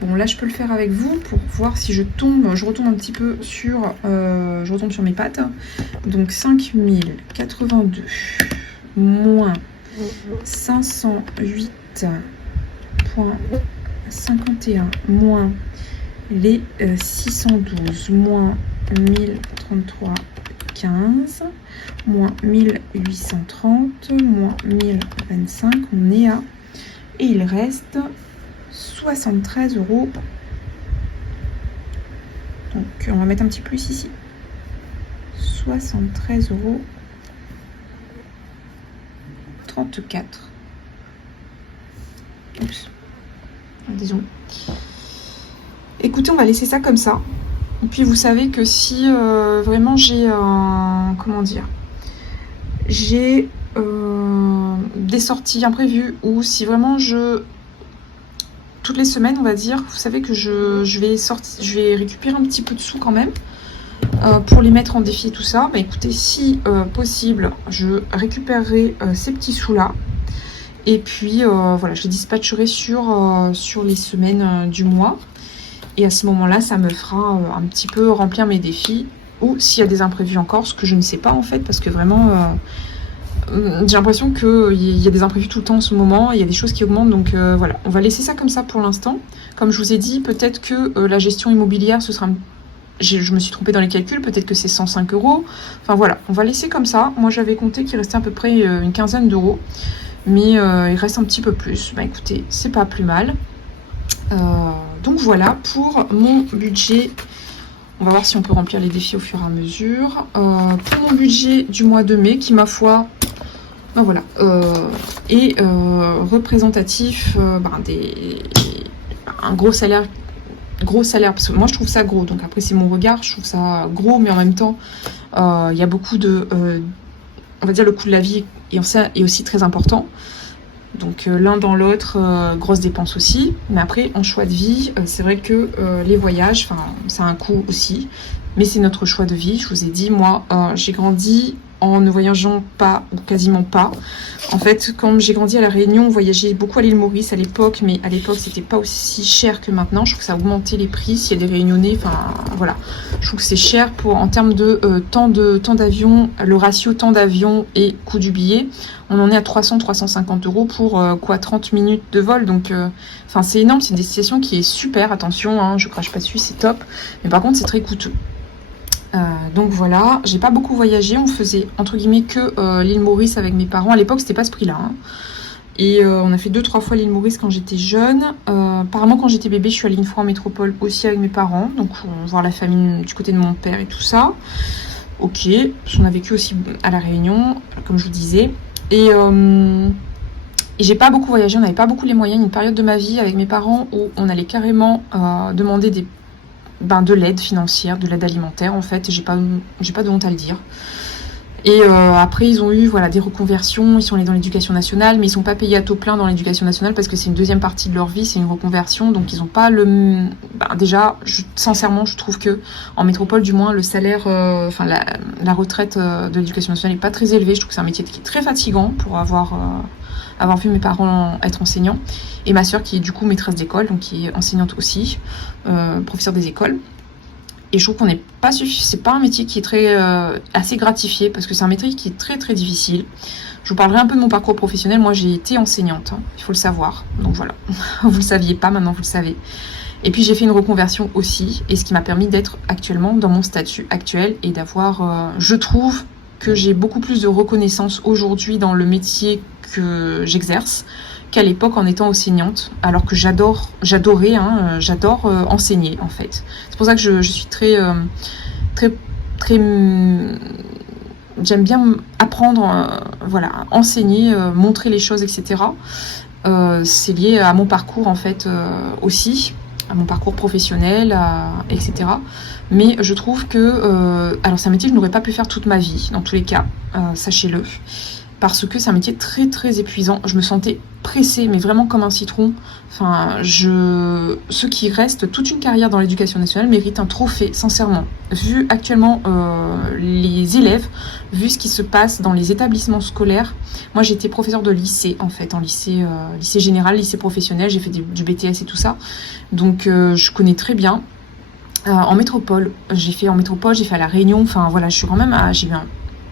Bon, là, je peux le faire avec vous pour voir si je tombe. Je retombe un petit peu sur... je retombe sur mes pattes. Donc, 5082 moins 508,51 moins les 612 moins 1033,15 moins 1830 moins 1025, on est à... Et il reste 73 euros. Donc on va mettre un petit plus ici. 73 euros 34. Oups. Désolé. Écoutez, on va laisser ça comme ça. Et puis vous savez que si vraiment j'ai comment dire, j'ai des sorties imprévues, ou si vraiment toutes les semaines on va dire, vous savez que je vais récupérer un petit peu de sous quand même pour les mettre en défi et tout ça. Bah écoutez, si possible, je récupérerai ces petits sous là. Et puis voilà, je les dispatcherai sur les semaines du mois. Et à ce moment-là, ça me fera un petit peu remplir mes défis. Ou s'il y a des imprévus encore, ce que je ne sais pas en fait, parce que vraiment, j'ai l'impression qu'il y a des imprévus tout le temps en ce moment. Il y a des choses qui augmentent, donc voilà. On va laisser ça comme ça pour l'instant. Comme je vous ai dit, peut-être que la gestion immobilière, ce sera... Je me suis trompée dans les calculs, peut-être que c'est 105 euros. Enfin voilà, on va laisser comme ça. Moi, j'avais compté qu'il restait à peu près une quinzaine d'euros. Mais il reste un petit peu plus. Bah écoutez, c'est pas plus mal. Donc voilà pour mon budget. On va voir si on peut remplir les défis au fur et à mesure. Pour mon budget du mois de mai, qui ma foi, ben voilà, est représentatif un gros salaire, parce que moi je trouve ça gros. Donc après c'est mon regard, je trouve ça gros, mais en même temps, il y a beaucoup de, on va dire le coût de la vie est aussi très important. Donc l'un dans l'autre, grosse dépense aussi. Mais après, en choix de vie, c'est vrai que les voyages, ça a un coût aussi. Mais c'est notre choix de vie. Je vous ai dit, moi, j'ai grandi en ne voyageant pas, ou quasiment pas. En fait, quand j'ai grandi à La Réunion, on voyageait beaucoup à l'île Maurice à l'époque. Mais à l'époque, c'était pas aussi cher que maintenant. Je trouve que ça a augmenté les prix. S'il y a des Réunionnais, voilà. Je trouve que c'est cher en termes de temps d'avion, le ratio temps d'avion et coût du billet. On en est à 300-350 euros pour 30 minutes de vol. Donc, c'est énorme. C'est une destination qui est super. Attention, hein, je crache pas dessus, c'est top. Mais par contre, c'est très coûteux. Donc voilà, j'ai pas beaucoup voyagé. On faisait entre guillemets que l'île Maurice avec mes parents. À l'époque, c'était pas ce prix-là. Hein. Et on a fait 2-3 fois l'île Maurice quand j'étais jeune. Apparemment, quand j'étais bébé, je suis allée une fois en métropole aussi avec mes parents. Donc, voir la famille du côté de mon père et tout ça. Ok, on a vécu aussi à La Réunion, comme je vous disais. Et j'ai pas beaucoup voyagé, on n'avait pas beaucoup les moyens. Une période de ma vie avec mes parents où on allait carrément demander de l'aide financière, de l'aide alimentaire en fait. J'ai pas de honte à le dire. Et après, ils ont eu voilà, des reconversions, ils sont allés dans l'éducation nationale, mais ils sont pas payés à taux plein dans l'éducation nationale parce que c'est une deuxième partie de leur vie, c'est une reconversion, donc ils ont pas le... déjà, sincèrement, je trouve que en métropole, du moins, le salaire, la retraite de l'éducation nationale n'est pas très élevée. Je trouve que c'est un métier qui est très fatigant pour avoir vu mes parents être enseignants. Et ma sœur qui est du coup maîtresse d'école, donc qui est enseignante aussi, professeure des écoles. Et je trouve qu'on n'est pas c'est pas un métier qui est très assez gratifié parce que c'est un métier qui est très très difficile. Je vous parlerai un peu de mon parcours professionnel. Moi, j'ai été enseignante, hein, il faut le savoir. Donc voilà, vous le saviez pas, maintenant vous le savez. Et puis j'ai fait une reconversion aussi, et ce qui m'a permis d'être actuellement dans mon statut actuel et d'avoir, je trouve que j'ai beaucoup plus de reconnaissance aujourd'hui dans le métier que j'exerce qu'à l'époque en étant enseignante, alors que j'adore enseigner en fait. C'est pour ça que je suis très, très, j'aime bien apprendre, voilà, enseigner, montrer les choses, etc. C'est lié à mon parcours en fait aussi, à mon parcours professionnel, etc. Mais je trouve que, alors c'est un métier que je n'aurais pas pu faire toute ma vie, dans tous les cas, sachez-le. Parce que c'est un métier très très épuisant. Je me sentais pressée, mais vraiment comme un citron. Enfin, ceux qui restent toute une carrière dans l'éducation nationale méritent un trophée, sincèrement. Vu actuellement les élèves, vu ce qui se passe dans les établissements scolaires. Moi, j'étais professeure de lycée, en fait, en lycée général, lycée professionnel. J'ai fait du BTS et tout ça. Donc, je connais très bien. En métropole, j'ai fait à La Réunion. Enfin, voilà, je suis quand même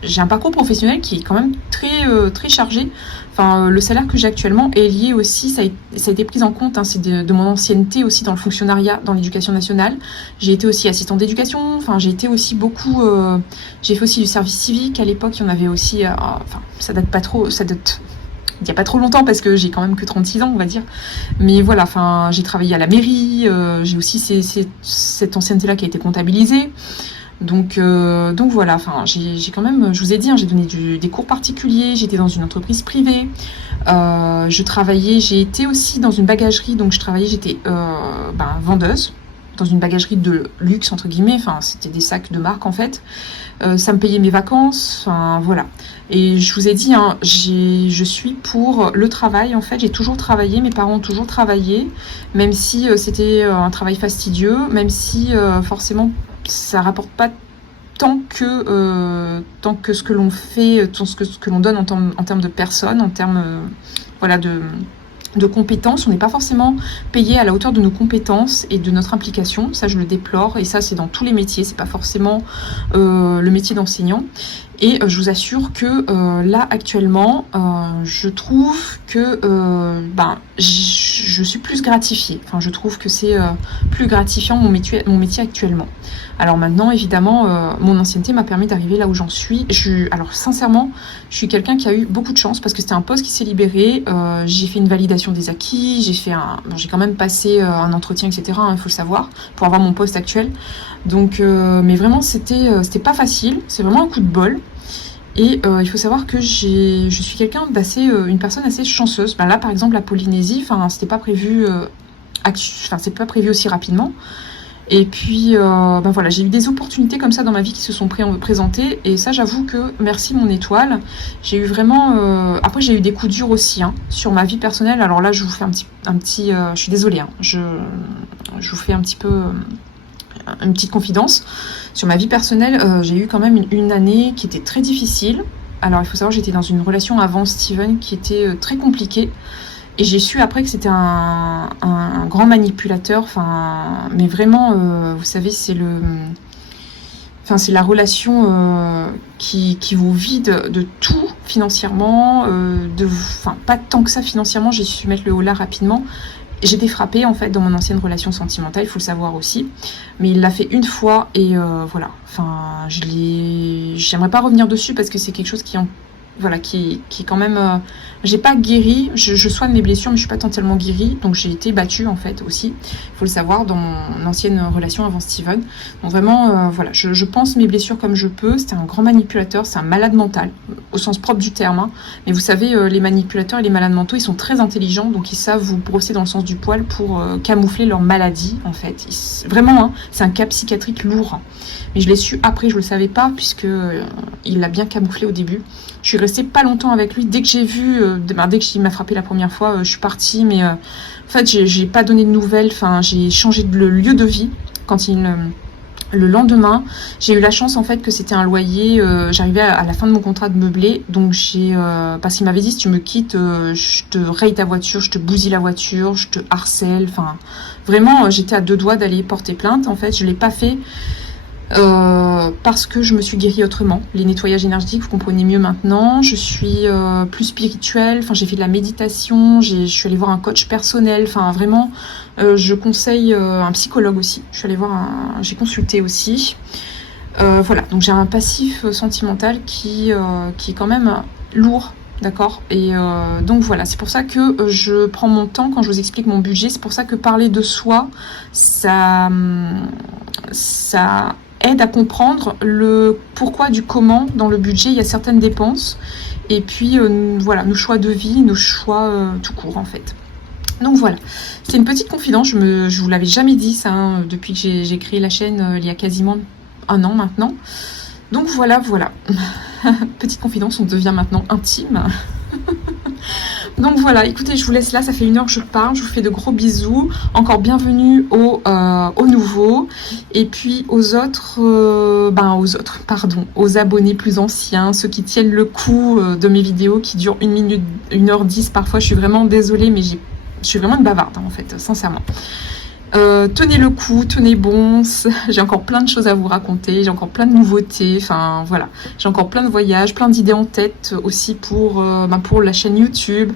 j'ai un parcours professionnel qui est quand même très chargé. Enfin, le salaire que j'ai actuellement est lié aussi, ça a été pris en compte, hein, c'est de mon ancienneté aussi dans le fonctionnariat, dans l'éducation nationale. J'ai été aussi assistante d'éducation, enfin j'ai été aussi beaucoup... j'ai fait aussi du service civique, à l'époque il y en avait aussi... enfin, ça date il n'y a pas trop longtemps parce que j'ai quand même que 36 ans, on va dire. Mais voilà, enfin, j'ai travaillé à la mairie, j'ai aussi cette ancienneté-là qui a été comptabilisée. Donc voilà, enfin, j'ai quand même, je vous ai dit, hein, j'ai donné des cours particuliers, j'étais dans une entreprise privée, j'ai été aussi dans une bagagerie, donc j'étais vendeuse dans une bagagerie de luxe entre guillemets, enfin c'était des sacs de marque en fait. Ça me payait mes vacances, enfin voilà. Et je vous ai dit, hein, je suis pour le travail en fait, j'ai toujours travaillé, mes parents ont toujours travaillé, même si c'était un travail fastidieux, même si forcément ça rapporte pas tant que ce que l'on fait, tant ce que l'on donne en termes de personnes, en termes voilà, de compétences. On n'est pas forcément payé à la hauteur de nos compétences et de notre implication. Ça, je le déplore. Et ça, c'est dans tous les métiers. C'est pas forcément le métier d'enseignant. Et je vous assure que là, actuellement, je trouve que je suis plus gratifiée. Enfin, je trouve que c'est plus gratifiant mon métier actuellement. Alors maintenant, évidemment, mon ancienneté m'a permis d'arriver là où j'en suis. Alors sincèrement, je suis quelqu'un qui a eu beaucoup de chance parce que c'était un poste qui s'est libéré. J'ai fait une validation des acquis, j'ai quand même passé un entretien, etc. Il faut le savoir, pour avoir mon poste actuel. Donc, mais vraiment, c'était pas facile. C'est vraiment un coup de bol. Et il faut savoir que je suis une personne assez chanceuse. Là, par exemple, la Polynésie, c'était pas prévu. C'est pas prévu aussi rapidement. Et puis, voilà, j'ai eu des opportunités comme ça dans ma vie qui se sont présentées. Et ça, j'avoue que merci mon étoile. J'ai eu vraiment... Après, j'ai eu des coups durs aussi sur ma vie personnelle. Alors là, je vous fais un petit je suis désolée. Je vous fais un petit peu... une petite confidence. Sur ma vie personnelle, j'ai eu quand même une année qui était très difficile. Alors, il faut savoir, j'étais dans une relation avant Steven qui était très compliquée. Et j'ai su après que c'était un grand manipulateur, mais vraiment, vous savez, c'est la relation qui vous vide de tout financièrement, pas tant que ça financièrement, j'ai su mettre le haut là rapidement. J'étais frappée en fait dans mon ancienne relation sentimentale, il faut le savoir aussi, mais il l'a fait une fois et voilà. J'aimerais pas revenir dessus parce que c'est quelque chose voilà, qui est quand même... j'ai pas guéri, je soigne mes blessures, mais je suis pas totalement guérie, donc j'ai été battue en fait aussi, il faut le savoir, dans mon ancienne relation avant Steven. Donc vraiment, voilà, je pense mes blessures comme je peux. C'était un grand manipulateur, c'est un malade mental, au sens propre du terme, hein. Mais vous savez, les manipulateurs et les malades mentaux, ils sont très intelligents, donc ils savent vous brosser dans le sens du poil pour camoufler leur maladie, en fait. Vraiment, hein, c'est un cas psychiatrique lourd. Mais je l'ai su après, je le savais pas, puisque il l'a bien camouflé au début. Je suis restée pas longtemps avec lui. Dès que j'ai vu, dès qu'il m'a frappé la première fois, je suis partie. Mais en fait, j'ai pas donné de nouvelles. Enfin, j'ai changé de lieu de vie quand le lendemain, j'ai eu la chance en fait que c'était un loyer. J'arrivais à la fin de mon contrat de meublé, donc parce qu'il m'avait dit si tu me quittes, je te raye ta voiture, je te bousille la voiture, je te harcèle. Enfin, vraiment, j'étais à 2 doigts d'aller porter plainte. En fait, je l'ai pas fait. Parce que je me suis guérie autrement. Les nettoyages énergétiques, vous comprenez mieux maintenant. Je suis plus spirituelle. Enfin, j'ai fait de la méditation. Je suis allée voir un coach personnel. Enfin, vraiment, je conseille un psychologue aussi. Je suis allée voir j'ai consulté aussi. Voilà. Donc j'ai un passif sentimental qui est quand même lourd. D'accord. Et donc voilà, c'est pour ça que je prends mon temps quand je vous explique mon budget. C'est pour ça que parler de soi, ça aide à comprendre le pourquoi du comment dans le budget. Il y a certaines dépenses et puis voilà, nos choix de vie, nos choix tout court en fait. Donc voilà, c'est une petite confidence, je vous l'avais jamais dit ça, hein, depuis que j'ai créé la chaîne il y a quasiment 1 an maintenant. Donc voilà, petite confidence, on devient maintenant intime. Donc voilà, écoutez, je vous laisse là, ça fait 1 heure que je parle, je vous fais de gros bisous, encore bienvenue aux nouveaux, et puis aux abonnés plus anciens, ceux qui tiennent le coup de mes vidéos qui durent 1 minute, 1h10 parfois. Je suis vraiment désolée, mais je suis vraiment une bavarde, hein, en fait, sincèrement. Tenez le coup, tenez bon, j'ai encore plein de choses à vous raconter, j'ai encore plein de nouveautés, enfin voilà, j'ai encore plein de voyages, plein d'idées en tête aussi pour la chaîne YouTube.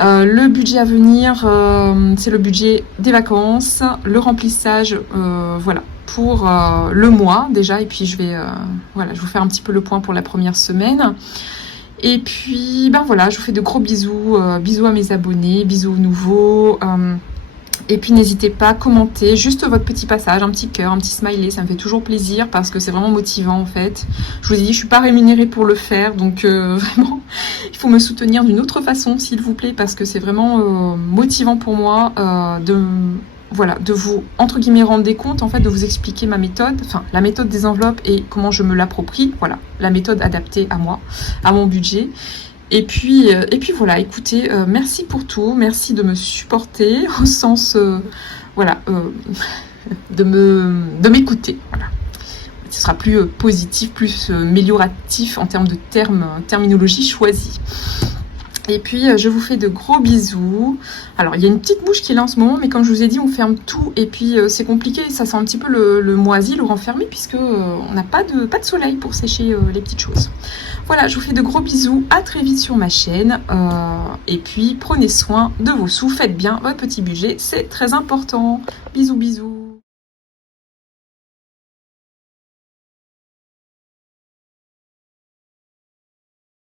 Le budget à venir, c'est le budget des vacances, le remplissage, voilà, pour le mois déjà, et puis je vais vous faire un petit peu le point pour la première semaine. Et puis voilà, je vous fais de gros bisous, bisous à mes abonnés, bisous aux nouveaux. Et puis n'hésitez pas à commenter juste votre petit passage, un petit cœur, un petit smiley, ça me fait toujours plaisir parce que c'est vraiment motivant en fait. Je vous ai dit, je suis pas rémunérée pour le faire, donc vraiment, il faut me soutenir d'une autre façon s'il vous plaît, parce que c'est vraiment motivant pour moi de vous, entre guillemets, rendre des comptes, en fait, de vous expliquer ma méthode, enfin la méthode des enveloppes et comment je me l'approprie, voilà, la méthode adaptée à moi, à mon budget. Et puis voilà, écoutez, merci pour tout, merci de me supporter au sens, de m'écouter, voilà. Ce sera plus positif, plus amélioratif en termes de terminologie choisie. Et puis je vous fais de gros bisous. Alors il y a une petite bouche qui est là en ce moment, mais comme je vous ai dit, on ferme tout et puis c'est compliqué, ça sent un petit peu le moisi, le renfermé, puisque on n'a pas de soleil pour sécher les petites choses. Voilà, je vous fais de gros bisous, à très vite sur ma chaîne, et puis prenez soin de vos sous, faites bien votre petit budget, c'est très important. Bisous bisous.